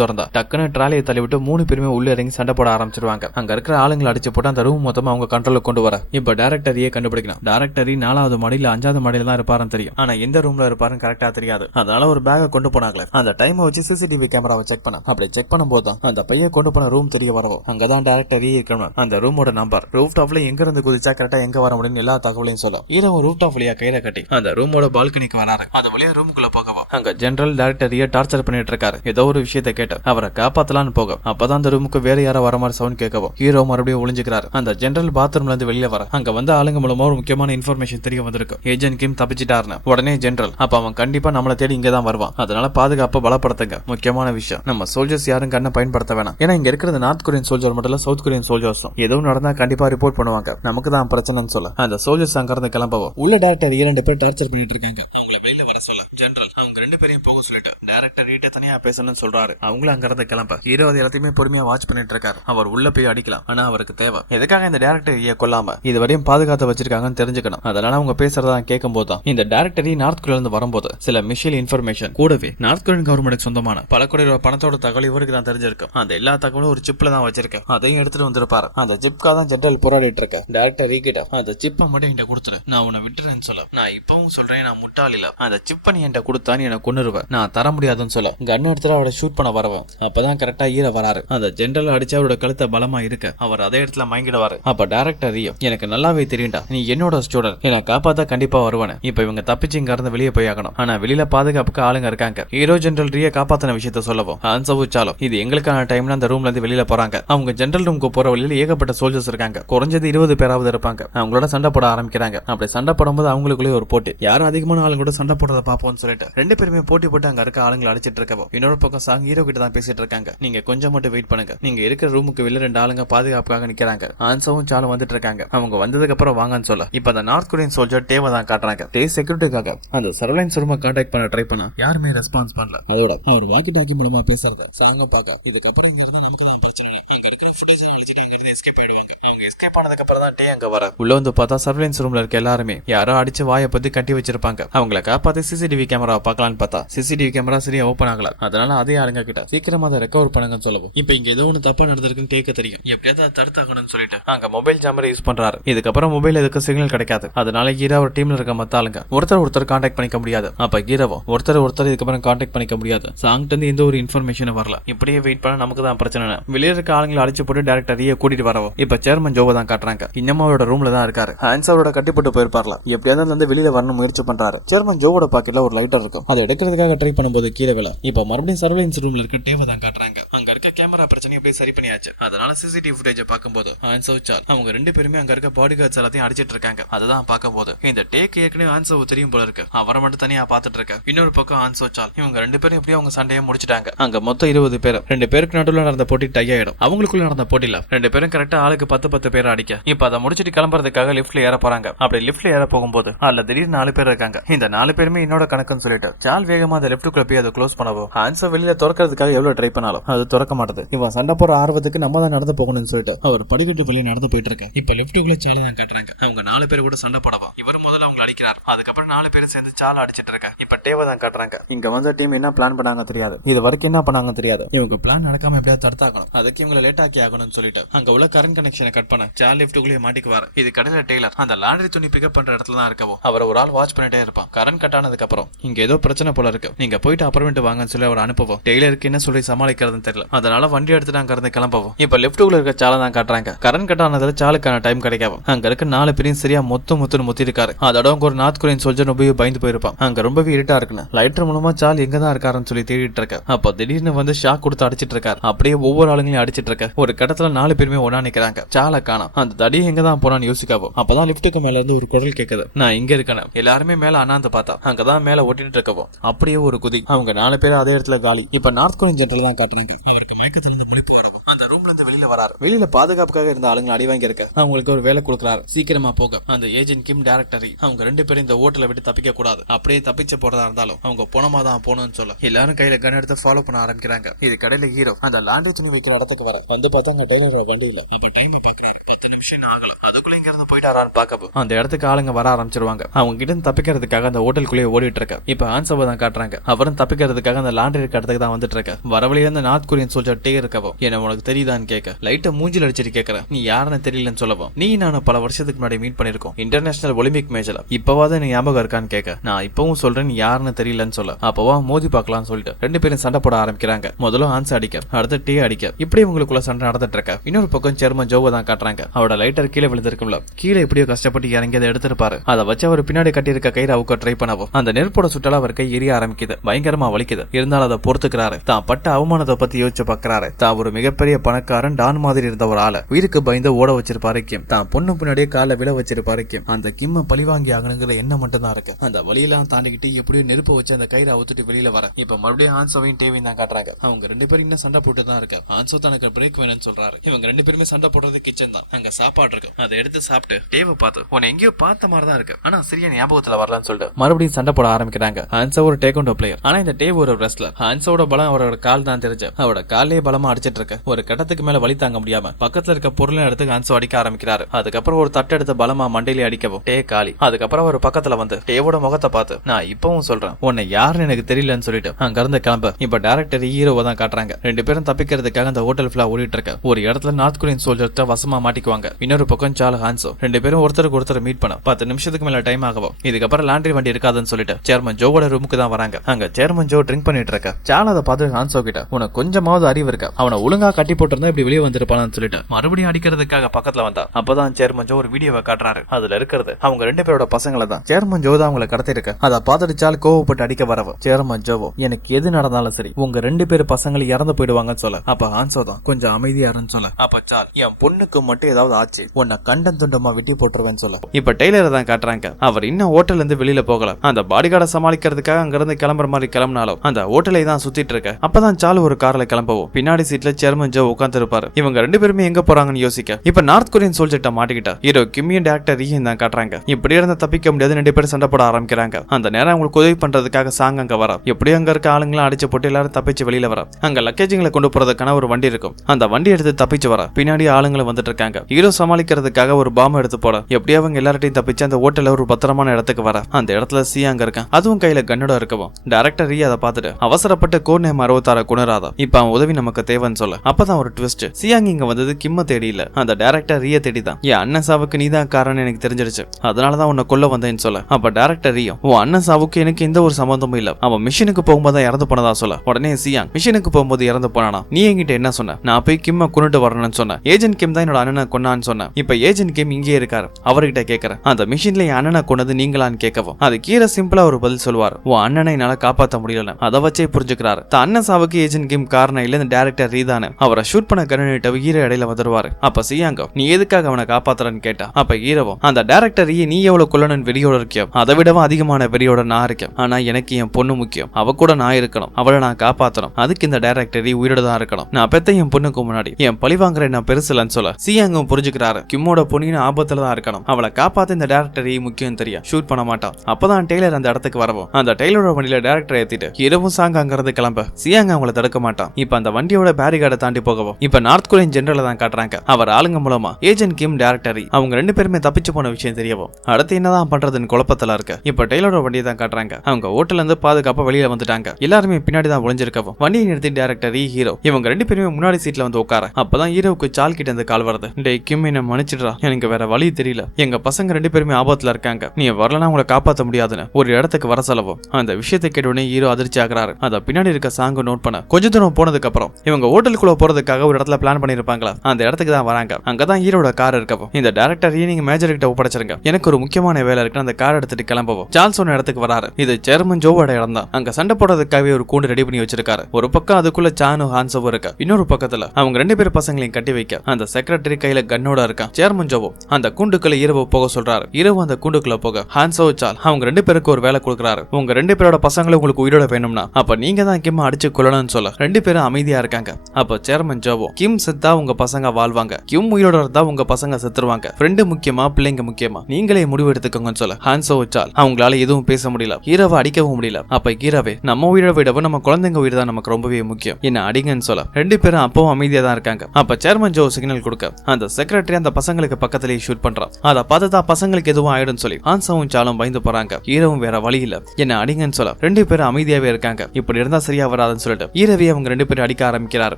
திறந்தா டக்குன்னு ட்ராலியை தள்ளிவிட்டு 3 பேருமே உள்ள இறங்கி சண்டை போட ஆரம்பிச்சிருவாங்க. அங்க இருக்கிற ஆளுங்களை அடிச்சு போட்டு அந்த ரூம் மொத்தமா அவங்க கண்ட்ரோலுக்கு கொண்டு வர இப்ப டைரக்டரியே கண்டுபிடிக்கணும். டைரக்டரி 4வது மாடியில 5வது மாடியில தான் இருப்பாருன்னு தெரியும். ஆனா எந்த ரூம்ல இருப்பாருன்னு கரெக்டா தெரியாது. அதனால ஒரு பேக்கை கொண்டு போனாங்களே அந்த டைமை வச்சு சிசிடிவி கேமராவை செக் பண்ண அப்படி செக் பண்ணும்போது தான் அந்த பையன் கொண்டு போன ரூம் தெரிய வரவும் அங்கதான் டைரக்டரி இருக்கணும். அந்த ரூமோட நம்பர் ரூஃப் டாப்ல எங்க இருந்து குதிச்சா கரெக்டா எங்க வர முடியும் எல்லா தகவலையும் சொல்லும். ஹீரோ ரூஃப் டாப் வழியா கையில கட்டி அந்த ரூமோட பால்கனிக்கு வராரு. அது வழியா ரூமுக்குள்ள போகவா அங்க ஜெனரல் டைரக்டரிய டார்ச்சர் பண்ணிட்டு இருக்காரு. ஏதோ ஒரு விஷயத்தை கேட்டு அவரை காப்பாத்தலான்னு போக அப்பதான் அந்த ரூமுக்கு வேற யாரோ வர மாதிரி சவுண்ட் கேட்கவும் ஹீரோ மறுபடியும் ஒளிஞ்சுக்கிறாரு. அந்த ஜெனரல் பாத்ரூம்ல இருந்து வெளியில வர அங்க வந்த ஆளுங்க மூலமா ஒரு முக்கியமான இன்ஃபர்மேஷன் தெரிய வந்திருக்கு. ஏஜென்ட் கிம் தப்பிச்சிட்டாருன்னு. உடனே ஜெனரல் அப்ப அவன் கண்டிப்பா நம்மள தேடி இங்க தான் வருவான். அதனால பாதுகாப்பை பலப்படுத்துங்க. முக்கியமான விஷயம் நம்ம சோல்ஜர்ஸ் யாரும் கண்ணை பயன்படுத்த வேணாம். ஏன்னா இங்க இருக்கிறது நார்த் கொரியன் சோல்ஜர் மட்டும் இல்ல சவுத் கொரியன் சோல்ஜர்ஸும் எதுவும் நடந்தா கண்டிப்பா ரிப்போர்ட் பண்ணுவாங்க. நமக்கு தான் பிரச்சனைன்னு சொல்ல அந்த சோல்ஜர்ஸ் அங்க இருந்து கிளம்பவும் உள்ள டைரக்டர் 2 பேர் டார்ச்சர் பண்ணிட்டு இருக்காங்க. அவங்கள வெளியில வர சொல்ல ஜெனரல் அவங்க 2 பேரையும் போக சொல்லிட்டு டைரக்டர் ரீட்ட தனியா பேசணும்னு சொல்றாரு. அவங்களும் அங்க இருந்து கிளம்ப ஹீரோ எல்லாத்தையுமே பொறுமையா வாட்ச் பண்ணிட்டு இருக்காரு. அவர் உள்ள போய் அடிக்கலாம். ஆனா அவருக்கு தேவை எதுக்காக இந்த டைரக்டரியை கொல்லாம இதுவரையும் பாதுகாத்து வச்சிருக்காங்கன்னு தெரிஞ்சுக்கணும். அதனால அவங்க பேசுறதா கேட்கும் போது தான் இந்த டைரக்டரி நார்த் கொரியால இருந்து வரும்போது சில மிஷில் இன்ஃபர்மேஷன் கூடவே நார்த் கொரியன் கவர்மெண்ட்டுக்கு சொந்தமான பல கோடி ரூபாய் பணத்தோட தகவல் இவருக்கு தான் தெரிஞ்சிருக்கும். அந்த எல்லா தகவலும் ஒரு சிப்ல தான் வச்சிருக்கேன். அதையும் எடுத்துட்டு வந்திருப்பாரு. அந்த சிப்கா தான் ஜெனரல் போராடிட்டு இருக்க டைரக்டர் கிட்ட அந்த சிப்பை மட்டும் என்கிட்ட கொடுத்துரு, நான் உன்னை விட்டுறேன்னு சொல்ல நான் இப்பவும் சொல்றேன் நான் முட்டாள் இல்ல. அந்த சிப்பை நீ என்கிட்ட கொடுத்தா நீ எனக்கு கொன்னுருவேன். நான் தர முடியாதுன்னு சொல்ல கன் எடுத்துட்டு அவரை ஷூட் பண்ண வரவன் அப்பதான் கரெக்டா ஈர வராரு. அந்த ஜெனரல் அடிச்சு அவரோட கழுத்தை பலமா இருக்க அவர் அதே இடத்துல மயங்கிடுவாரு. அப்ப டைரக்டர் எனக்கு நல்லாவே தெரியும்டா, நீ என்னோட ஸ்டூடெண்ட், என்ன காப்பாத்தா கண்டிப்பா வருவானு. இப்ப இவங்க தப்பிச்சு இங்க இருந்து வெளியே போய் ஆகணும். ஆனா வெளியில பாதுகாப்புக்கு ஆளுங்க இருக்காங்க. ஹீரோ ஜெனரல் ரிய காப்பாத்தின விஷயத்த சொல்லவும் ஆன்சவுச்சாலும் இது எங்களுக்கான டைம்ல அந்த ரூம்ல இருந்து வெளியில போறாங்க. அவங்க ஜெனரல் ரூமுக்கு போற வழியில ஏகப்பட்ட சோல்ஜர்ஸ் இருக்காங்க. குறைஞ்சது 20 பேராவது இருப்பாங்க. அவங்களோட சண்டை போட ஆரம்பிக்கிறாங்க. அப்படி சண்டை போடும்போது அவங்களுக்குள்ளே ஒரு போட்டி, யாரும் அதிகமான ஆளுங்க கூட சண்டை போடுறத பாப்போம்னு சொல்லிட்டு 2 பேருமே போட்டி போட்டு அங்க இருக்க ஆளுங்களை அடிச்சிட்டு இருக்கவும் இன்னொரு பக்கம் சாங் ஹீரோ கிட்ட தான் பேசிட்டு இருக்காங்க. நீங்க கொஞ்சம் மட்டும் வெயிட் பண்ணுங்க, நீங்க இருக்கிற ரூமுக்கு வெளில 2 ஆளுங்க பாதுகாப்புக்காக நிக்கிறாங்க. ஆன்சவும் சாலும் வந்துட்டு இருக்காங்க. அவங்க வந்ததுக்கு அப்புறம் வாங்கன்னு சொல்ல இப்ப அந்த நார்த் கொரியன் சோல்ஜர் டேவை தான் காட்டுறாங்க. டே செக்யூரிட்டிக்காக அந்த சர்வேலன்ஸ் ரூமை கான்டாக்ட் பண்ண ட்ரை பண்ணா யாருமே ரெஸ்பான்ஸ் பண்ணல. அதோட அவர் வாக்கி டாக்கி மூலமா பேசுறாங்க. சாங்க பாக்க இதுக்கப்புறம் நமக்கு தான் பிரச்சனை. அங்க இருக்கிற ஃபுட்டேஜ் அழிச்சிட்டு எஸ்கேப் ஆயிடுவாங்க. இவங்க எஸ்கேப் ஆனதுக்கு அப்புறம் தான் டே அங்க வர உள்ள வந்து பார்த்தா சர்வேலன்ஸ் ரூம்ல இருக்க எல்லாருமே யாரோ அடிச்சு வாயை பத்தி கட்டி வச்சிருப்பாங்க. அவங்கள காப்பாத்தி சிசிடிவி கேமரா பார்க்கலான்னு பார்த்தா சிசிடிவி கேமரா சரியா ஓபன் ஆகல. அதனால அதே ஆளுங்க கிட்ட சீக்கிரமா அதை ரெக்கவர் பண்ணுங்கன்னு சொல்லவும் இப்ப இங்க ஏதோ ஒண்ணு தப்பா நடந்திருக்குன்னு டேக்க தெரியும். எப்படியாவது அதை தடுத்தாகணும்னு சொல்லிட்டு அங்க மொபைல் ஜாமர் யூஸ் பண்றாரு. இதுக்கப்புறம் மொபைல் எதுக்கு சிக்னல் கிடைக்காது. அதனால ஹீரோ ஒரு டீம்ல இருக்க மத்த ஆளுங்க ஒருத்தர் கான்டாக்ட் பண்ணிக்க முடியாது. அப்ப ஹீரோவோ ஒருத்தர் இதுக்கப்புறம் கான்டாக்ட் பண்ணிக்க முடியாது. சாங்கிட்ட இருந்து எந்த ஒரு இன்ஃபர்மேஷனும் வரல. இப்படியே வெயிட் பண்ண நமக்கு தான் பிரச்சனை. வெளியே இருக்க ஆளுங்களை அடிச்சு போட்டு டைரக்டரியை கூட்டிட்டு வரவும் இப்ப சேர்மன் ஜோவை தான் காட்டுறாங்க. இன்னமும் அவரோட ரூம்ல தான் இருக்காரு. ஹான்ஸோட கட்டிப்பட்டு போயிருப்பார்ல, எப்படியாவது வந்து வெளியில வரணும் முயற்சி பண்றாரு. சேர்மன் ஜோவோட பாக்கெட்ல ஒரு லைட்டர் இருக்கும். அதை எடுக்கிறதுக்காக ட்ரை பண்ணும்போது கீழே விழ இப்ப மறுபடியும் சர்வேலன்ஸ் ரூம்ல இருக்க டேவை தான் காட்டுறாங்க. அங்க இருக்க கேமரா பிரச்சனை அப்படியே சரி பண்ணியாச்சு. அதனால சிசிடிவி ஃபுட்டேஜ் பார்க்கும்போது ஹான்சோச்சால் அவங்க 2 பேருமே அங்க இருக்க பாடி கார்ட்ஸ் எல்லாத்தையும் அடிச்சிட்டு இருக்காங்க. அதுதான் பார்க்கும்போது இந்த டேக் ஏற்கனவே ஹான்சோ தெரியும் போல இருக்கு. அவரை மட்டும் தனியா பாத்துட்டு இருக்க. இன்னொரு பக்கம் ஹான்சோச்சால் இவங்க 2 பேரும் எப்படியும் அவங்க சண்டையை முடிச்சிட்டாங்க. அங்க மொத்தம் 20 பேர். 2 பேருக்கு நடுவில் நடந்த போட்டி டை ஆயிடும். அவங்களுக்குள்ள நடந்த போட்டியில 2 பேரும் கரெக்டா ஆளுக்கு 10 பேர் அடிக்க இப்ப அதை முடிச்சிட்டு கிளம்புறதுக்காக லிப்ட்ல ஏற போறாங்க. அப்படி லிப்ட்ல ஏற போகும்போது அதுல திடீர்னு 4 பேர் இருக்காங்க. இந்த 4 பேருமே என்னோட கணக்குன்னு சொல்லிட்டு சால் வேகமா அந்த லிப்டுக்குள்ள போய் அதை க்ளோஸ் பண்ணவும் ஹான்ஸோ வெளியில திறக்கிறதுக்காக எவ்வளவு ட்ரை பண்ணாலும் அது திறக்க மாட்டது. இவன் சண்டை போற ஆர்வத்துக்கு நம்ம தான் நடந்து போகணும்னு சொல்லிட்டு அவர் படிக்கட்டு வெளியே நடந்து போயிட்டு இருக்க. இப்ப லிப்டுக்குள்ள சாலை தான் காட்டுறாங்க. அவங்க 4 பேர் கூட சண்டை போடவா இவர் முதல்ல அவங்க அடிக்கிறார். அதுக்கப்புறம் 4 பேர் சேர்ந்து சாலை அடிச்சிட்டு இருக்க. இப்ப டேவை தான் காட்டுறாங்க. இங்க வந்த டீம் என்ன பிளான் பண்ணாங்க தெரியாது. இது வரைக்கும் என்ன பண்ணாங்க தெரியாது. இவங்க பிளான் நடக்காம எப்படியாவது தடுத்தாக்கணும். அதுக்கு இவங்களை லேட் ஆக்கி ஆகணும்னு சொல்லிட்டு அங்க உள்ள கரண்ட் கனெக்ஷனை கட் பண்ண சால் லிப்டுக்குள்ளே மாட்டிக்குவார். இது கடையில டெய்லர் அந்த லாண்டரி துணி பிக்கப் பண்ற இடத்துல தான் இருக்கவோ அவர் ஒரு ஆள் வாட்ச் பண்ணிட்டே இருப்பான். கரண்ட் கட் ஆனதுக்கு அப்புறம் இங்க ஏதோ பிரச்சனை போல இருக்கு, நீங்க போயிட்டு அப்புறமேட்டு வாங்கன்னு சொல்லி அவர் அனுப்பவும் டெய்லருக்கு என்ன சொல்லி சமாளிக்கிறதுன்னு தெரியல. அதனால வண்டி எடுத்துட்டு அங்க இருந்து கிளம்பவும் இப்ப லெப்டுக்குள்ள இருக்க சாலை தான் காட்டுறாங்க. கரண்ட் கட் ஆனதுல சாலுக்கான டைம் கிடைக்காவும் அங்க இருக்க 4 பேரையும் சரியா முத்தி இருக்காரு. அதோட ஒரு நார்த் கொரியன் சோல்ஜர் ரொம்ப பயந்து போயிருப்பான். அங்க ரொம்பவே இருட்டா இருக்குன்னு லைட்டர் மூலமா சால் எங்க தான் இருக்காருன்னு சொல்லி தேடிட்டு இருக்க. அப்ப திடீர்னு வந்து ஷாக் கொடுத்து அடிச்சிட்டு இருக்காரு. அப்படியே ஒவ்வொரு ஆளுங்களையும் அடிச்சிட்டு இருக்க. ஒரு கட்டத்துல 4 பேருமே ஒண்ணா நிக்கிறாங்க. சாலை காணோம். அந்த தடி எங்க தான் போனான்னு யோசிக்காவும் அப்பதான் லிப்டுக்கு மேல இருந்து ஒரு குரல் கேக்குது, நான் இங்க இருக்கேன். எல்லாருமே மேல அண்ணாந்து பார்த்தா அங்கதான் மேல ஒட்டிட்டு இருக்கவும் அப்படியே ஒரு குதி. அவங்க 4 பேரும் அதே இடத்துல காலி. இப்ப நார்த் கொரியன் ஜெனரல் தான் காட்டுறாங்க. அவருக்கு மயக்கத்துல இருந்து முழிப்பு வரவும் அந்த ரூம்ல இருந்து வெளியில வராரு. வெளியில பாதுகாப்புக்காக இருந்த ஆளுங்க அடி வாங்கி இருக்க அவங்களுக்கு ஒரு வேலை கொடுக்குறாரு. சீக்கிரமா போக அந்த ஏஜென்ட் கிம் டைரக்டர் அவங்க 2 பேரும் இந்த ஹோட்டலை விட்டு தப்பிக்க கூடாது. அப்படியே தப்பிச்சு போறதா இருந்தாலும் அவங்க போனமா தான் போகணும்னு சொல்ல எல்லாரும் கையில கன் எடுத்து ஃபாலோ பண்ண ஆரம்பிக்கிறாங்க. இது கடையில ஹீரோ அந்த லாண்டரி துணி வைக்கிற இடத்துக்கு வர வந்து பார்த்தா அங்க டெய்லரோட வண்டி இல்ல. அப்ப டைம் பாக்குறாரு. 10 நிமிஷம் ஆகல. அதுக்குள்ள இங்க இருந்து போயிட்டாரான்னு பாக்கப்போ அந்த இடத்துக்கு ஆளுங்க வர ஆரம்பிச்சிருவாங்க. அவங்க கிட்ட இருந்து தப்பிக்கிறதுக்காக அந்த ஹோட்டலுக்குள்ளே ஓடிட்டு இருக்க. இப்ப ஹான்சோவை தான் காட்டுறாங்க. அவரும் தப்பிக்கிறதுக்காக அந்த லாண்டரி இருக்க இடத்துக்கு தான் வந்துட்டு இருக்க. வரவழியில இருந்து நார்த் கொரியன் சோல்ஜர் டே இருக்கவும் என்ன உனக்கு தெரியுதான்னு கேட்க லைட்டா மூஞ்சில் அடிச்சிட்டு கேட்கற நீ யாருன்னு தெரியலன்னு சொல்லவும் நீ நானும் பல வருஷத்துக்கு முன்னாடி மீட் பண்ணிருக்கோம் இன்டர்நேஷனல் ஒலிம்பிக் மேட்ச்ல. இப்பவாத நீ ஞாபகம் இருக்கான்னு கேட்க நான் இப்பவும் சொல்றேன் நீ யாருன்னு தெரியலன்னு சொல்ல அப்பவா மோதி பார்க்கலாம்னு சொல்லிட்டு 2 பேரும் சண்டை போட ஆரம்பிக்கிறாங்க. முதல்ல ஹான்ஸ் அடிக்க அடுத்து டே அடிக்க இப்படி உங்களுக்குள்ள சண்டை நடந்துட்டு இருக்க. இன்னொரு பக்கம் சேர்மன் ஜோவை தான் காட்டுறாங்க. அவரோட லைட்டர் கீழே விழுந்திருக்கும்ல. கீழே எப்படியோ கஷ்டப்பட்டு இறங்கி அதை எடுத்திருப்பாரு. அதை வச்சு அவர் பின்னாடி கட்டி இருக்க கயிறு அவுக்க ட்ரை பண்ணவும் அந்த நெருப்போட சுற்றல அவர் கை எரிய ஆரம்பிக்குது. பயங்கரமா வலிக்குது. இருந்தாலும் அதை பொறுத்துக்கிறாரு. தான் பட்ட அவமானத்தை பத்தி யோசிச்சு பாக்குறாரு. தான் ஒரு மிகப்பெரிய பணக்காரன் டான் மாதிரி இருந்த ஒரு ஆளை உயிருக்கு பயந்து ஓட வச்சிருப்பாரு கிம். தான் பொண்ணு பின்னாடியே கால விழ வச்சிருப்பாரு கிம். அந்த கிம்ம பழிவாங்கி ஆகணுங்கிற எண்ணம் மட்டும் தான் இருக்கு. அந்த வழியெல்லாம் தாண்டிக்கிட்டு எப்படியும் நெருப்பு வச்சு அந்த கயிறை அவுத்துட்டு வெளியில வர இப்ப மறுபடியும் ஹான்சோவையும் டேவையும் தான் காட்டுறாங்க. அவங்க 2 பேரும் இன்னும் சண்டை போட்டு தான் இருக்கு. ஹான்சோ தனக்கு பிரேக் வேணும்னு சொல்றாரு. இவங்க 2 பேருமே சண்டை போடுறது கிச்சன் தான். அங்க சாப்பாடு இருக்கு. அதை எடுத்து சாப்பிட்டு டேவை பார்த்து உன்னை எங்கேயோ பார்த்த மாதிரி தான் இருக்கு ஆனா சரியா ஞாபகத்துல வரலான்னு சொல்லிட்டு மறுபடியும் சண்டை போட ஆரம்பிக்கிறாங்க. ஹான்சோ ஒரு டேக்வொண்டோ பிளேயர். ஆனா இந்த டேவ் ஒரு ரெஸ்லர். ஹான்சோட பலம் அவரோட கால் தான் தெரிஞ்சு அவரோட காலே பலமா அடிச்சிட்டு இருக்கு. ஒரு கட்டத்துக்கு மேல வலி தாங்க முடியாம பக்கத்துல இருக்க பொருளை எடுத்து ஹான்சோ அடிக்க ஆரம்பிக்கிறாரு. அதுக்கப்புறம் ஒரு தட்டு எடுத்து பலமா மண்டையிலே அடிக்கவும் டே காலி. அதுக்கப்புறம் ஒரு பக்கத்துல வந்து டேவோட முகத்தை பார்த்து நான் இப்பவும் சொல்றேன் உன்னை யாருன்னு எனக்கு தெரியலன்னு சொல்லிட்டு அங்க இருந்து கிளம்ப இப்ப டைரக்டர் ஹீரோவை தான் காட்டுறாங்க. 2 பேரும் தப்பிக்கிறதுக்காக அந்த ஹோட்டல் ஃபுல்லா ஓடிட்டு இருக்க. ஒரு இடத்துல நார்த் கொரியன் சோல்ஜர்ஸ் வசமா மாட்டிக்குவாங்க. இன்னொரு பக்கம் சால் ஹான்சோ 2 பேரும் ஒருத்தருக்கு ஒருத்தர் மீட் பண்ண 10 நிமிஷத்துக்கு மேல டைம் ஆகும். இதுக்கப்புறம் லாண்டரி வண்டி இருக்காதுன்னு சொல்லிட்டு சேர்மன் ஜோவோட ரூமுக்கு தான் வராங்க. அங்க சேர்மன் ஜோ ட்ரிங்க் பண்ணிட்டு இருக்க. சால் அதை பார்த்து ஹான்சோ கிட்ட உனக்கு கொஞ்சமாவது அறிவு இருக்க அவனை ஒழுங்கா கட்டி போட்டிருந்தா இப்படி வெளியே வந்திருப்பான்னு சொல்லிட்டு மறுபடியும் அடிக்கிறதுக்காக பக்கத்துல வந்தா அப்பதான் சேர்மன் ஜோ ஒரு வீடியோவை காட்டுறாரு. அதுல இருக்கிறது அவங்க 2 பேரோட பசங்களை தான். சேர்மன் ஜோ தான் அவங்களை கடத்தி இருக்க. அதை பார்த்துட்டு சால் கோவப்பட்டு அடிக்க வரவோ சேர்மன் ஜோவோ எனக்கு எது நடந்தாலும் சரி உங்க 2 பேர் பசங்களை இறந்து போயிடுவாங்கன்னு சொல்ல அப்ப ஹான்சோ தான் கொஞ்சம் அமைதியாருன்னு சொல்ல அப்ப சால் என் பொண்ணுக்கு மட்டும் ஏதாவது ஆச்சு உன்னை கண்டம் துண்டமா விட்டி போட்டுருவேன்னு சொல்ல இப்ப டெய்லரை தான் காட்டுறாங்க. அவர் இன்னும் ஹோட்டல்ல இருந்து வெளியில போகல. அந்த பாடிகார்டை சமாளிக்கிறதுக்காக அங்க இருந்து கிளம்புற மாதிரி கிளம்பினாலும் அந்த ஹோட்டலை தான் சுத்திட்டு இருக்க. அப்பதான் சால் ஒரு கார்ல கிளம்பவும் பின்னாடி சீட்ல சேர்மன் ஜோ உட்கார்ந்து இருப்பாரு. இவங்க 2 பேருமே எங்க போறாங்கன்னு யோசிக்க இப்ப நார்த் கொரியன் சோல்ஜர்ட்ட மாட்டிக்கிட்டா ஹீரோ கிம்மியும் டைரக்டர் ரீயும் தான் காட்டுறாங்க. இப்படி இருந்தா தப்பிக்க முடியாது. 2 பேரும் சண்டை போட ஆரம்பிக்கிறாங்க. அந்த நேரம் அவங்களுக்கு உதவி பண்றதுக்காக சாங் அங்க வர எப்படியும் அங்க இருக்க ஆளுங்களாம் அடிச்சு போட்டு எல்லாரும் தப்பிச்சு வெளியில வர அங்க லக்கேஜ்களை கொண்டு போறதுக்கான ஒரு வண்டி இருக்கும். அந்த வண்டி எடுத்து தப்பிச்சு வர பின்னாடி ஆளுங்களும் வந்துட்டு இருக்காங்க. ஹீரோ சமாளிக்கிறதுக்காக ஒரு பாம்பு எடுத்து போட எப்படி அவங்க எல்லார்ட்டையும் தப்பிச்சு அந்த ஹோட்டல்ல ஒரு பத்திரமான இடத்துக்கு வர அந்த இடத்துல சி அங்க இருக்கான். அதுவும் கையில கன்னோட இருக்கவும் டைரக்டர் ரீ அதை பார்த்துட்டு அவசரப்பட்டு கோட் நேம் 66 குணராதா இப்ப அவன் உதவி நமக்கு தேவைன்னு சொல்ல அப்பதான் ஒரு ட்விஸ்ட். சியாங் இங்க வந்தது கிம்ம தேடி இல்ல அந்த டைரக்டர் ரீய தேடி தான். என் அண்ணன் சாவுக்கு நீதான் காரணம் எனக்கு தெரிஞ்சிருச்சு அதனாலதான் உன்னை கொல்ல வந்தேன்னு சொல்ல அப்ப டைரக்டர் ரீயும் உன் அண்ணன் சாவுக்கு எனக்கு எந்த ஒரு சம்பந்தமும் இல்ல அவன் மிஷனுக்கு போகும்போது இறந்து போனதா சொல்ல உடனே சியாங் மிஷனுக்கு போகும்போது இறந்து போனானா நீ என்கிட்ட என்ன சொன்ன நான் போய் கிம்ம கொண்டுட்டு வரணும்னு சொன்னேன். ஏஜென்ட் கிம் தான் என்னோட அண்ணனை கொன்னான்னு சொன்னேன். இப்ப ஏஜென்ட் கிம் இங்கே இருக்காரு. அவர்கிட்ட கேட்கறேன் அந்த மிஷின்ல என் அண்ணனை கொண்டது நீங்களான்னு கேட்கவும் அது கீழே சிம்பிளா ஒரு பதில் சொல்லுவார் உன் அண்ணனை என்னால காப்பாற்ற முடியல. அதை வச்சே புரிஞ்சுக்கிறாரு தான் அண்ணன் சாவுக்கு ஏஜென்ட் கிம் காரணம் இல்ல இந்த டைரக்டர் ரீதானு. அவரை ஷூட் பண்ண கரணிட்ட ஹீரோ இடையில வந்துருவாரு. அப்ப சியாங்க நீ எதுக்காக அவனை காப்பாத்துறன்னு கேட்டா அப்ப ஹீரோவும் அந்த டைரக்டர் நீ எவ்வளவு கொல்லணும்னு வெறியோட இருக்கியோ அதை விடவும் அதிகமான வெறியோட நான் இருக்கேன். ஆனா எனக்கு என் பொண்ணு முக்கியம். அவ கூட நான் இருக்கணும். அவளை நான் காப்பாத்தணும். அதுக்கு இந்த டைரக்டர் உயிரோட தான் இருக்கணும். நான் பெத்த என் பொண்ணுக்கு முன்னாடி என் பழி வாங்குற நான் பெருசுலன்னு சொல்ல சியாங்கும் புரிஞ்சுக்கிறாரு கிம்மோட பொண்ணு ஆபத்துல தான் இருக்கணும். அவளை காப்பாத்த இந்த டைரக்டர் முக்கியம் தெரியும் ஷூட் பண்ண மாட்டான். அப்பதான் டெய்லர் அந்த இடத்துக்கு வரவும் அந்த டெய்லரோட வண்டியில டைரக்டர் ஏத்திட்டு இரவும் சாங் அங்கிருந்து கிளம்ப சியாங் அவங்களை தடுக்க மாட்டான். இப்ப அந்த வண்டியோட பேரிகார்டை தாண்டி போகவும் இப்ப நார்த் கொரியன் ஜெனரல் தான் காட்டுறாங்க. அவர் ஆளுங்க மூலமா ஏஜென்ட் கிம் டைரக்டர் அவங்க 2 பேருமே தப்பிச்சு போன விஷயம் தெரியவும் அடுத்து என்னதான் பண்றதுன்னு குழப்பத்துல இருக்கு. இப்ப டெய்லரோட வண்டியை தான் காட்டுறாங்க. அவங்க ஹோட்டல்ல இருந்து பாதுகாப்பா வெளியில வந்துட்டாங்க. எல்லாருமே பின்னாடி தான் ஒளிஞ்சிருக்கவும் வண்டியை நிறுத்தி டைரக்டர் ஹீரோ இவங்க 2 பேருமே முன்னாடி சீட்ல வந்து உட்கார அப்பதான் ஹீரோவுக்கு சால் கிட்ட இருந்து கால் வருது. டே கிம் என்ன மன்னிச்சிடுறா எனக்கு வேற வழி தெரியல. எங்க பசங்க 2 பேருமே ஆபத்துல இருக்காங்க. நீ வரலனா உங்களை காப்பாற்ற முடியாதுன்னு ஒரு இடத்துக்கு வர செலவும் அந்த விஷயத்தை கேட்டவுடனே ஹீரோ அதிர்ச்சி ஆகிறாரு. அத பின்னாடி இருக்க சாங் நோட் பண்ண கொஞ்ச தூரம் போனதுக்கு அப்புறம் இவங்க ஹோட்டலுக்குள்ள போறதுக்காக ஒரு இடத்துல பிளான் பண்ணிருப்பாங்களா அந்த இடத்துக்கு தான் வராங்க. அங்கதான் ஹீரோட கார் இருக்கவும் இந்த டைரக்டர் நீங்க மேஜர் கிட்ட ஒப்படைச்சிருங்க எனக்கு ஒரு முக்கியமான வேலை இருக்கு அந்த கார் எடுத்துட்டு கிளம்பவும் சார்ல்ஸ் ஒன்னு இடத்துக்கு வராரு. இது சேர்மன் ஜோவோட இடம் தான். அங்க சண்டை போடுறதுக்காகவே ஒரு கூண்டு ரெடி பண்ணி வச்சிருக்காரு. ஒரு பக்கம் அதுக்குள்ள சானு ஹான்சோவும் இருக்கு. இன்னொரு பக்கத்துல அவங்க 2 பேர் பசங்களையும் கட்டி வைக்க அந்த செக்ரட்டரி கையில கன்னோட இருக்கான். சேர்மன் ஜோவோ அந்த கூண்டுக்குள்ள இரவு போக சொல்றாரு. இரவு அந்த கூண்டுக்குள்ள போக ஹான்சோ சால் அவங்க 2 பேருக்கு ஒரு வேலை கொடுக்குறாரு. உங்க 2 பேரோட பசங்களை உங்களுக்கு உயிரோட வேணும்னா அப்ப நீங்க தான் கிம்ம அடிச்சு கொள்ளணும்னு சொல்ல 2 பேரும் அமைதியா இருக்காங்க. அப்ப சேர்மன் ஜோ ஜோவும், கிம் செத்தா உங்க பசங்க வாழ்வாங்க, கிம் உயிரோட இருந்தா உங்க பசங்க செத்துருவாங்க, ஃப்ரெண்டு முக்கியமா பிள்ளைங்க முக்கியமா, நீங்களே முடிவு எடுத்துக்கோங்கன்னு சொல்ல ஹான்சோ சால் அவங்களால எதுவும் பேச முடியல, ஹீரோவை அடிக்கவும் முடியல. அப்ப ஹீரோவே நம்ம உயிரை விடவும் நம்ம குழந்தைங்க உயிர் தான் நமக்கு ரொம்பவே முக்கியம், என்ன அடிங்கன்னு சொல்ல ரெண்டு பேரும் அப்பவும் அமைதியா தான் இருக்காங்க. அப்ப சேர்மன் ஜோ சிக்னல் கொடுக்க அந்த செக்ரட்டரி அந்த பசங்களுக்கு பக்கத்திலேயே ஷூட் பண்றான். அதை பார்த்துதான் பசங்களுக்கு எதுவும் ஆயிடும் சொல்லி ஹான்சோவும் சாலும் பயந்து போறாங்க. ஹீரோவும் வேற வழி இல்ல என்ன அடிங்கன்னு சொல்ல ரெண்டு பேரும் அமைதியாவே இருக்காங்க. இப்படி இருந்தா சரியா வராதுன்னு சொல்லிட்டு ஹீரோவே அவங்க ரெண்டு பேரும் அடிக்க ஆரம்பிக்கிறாரு.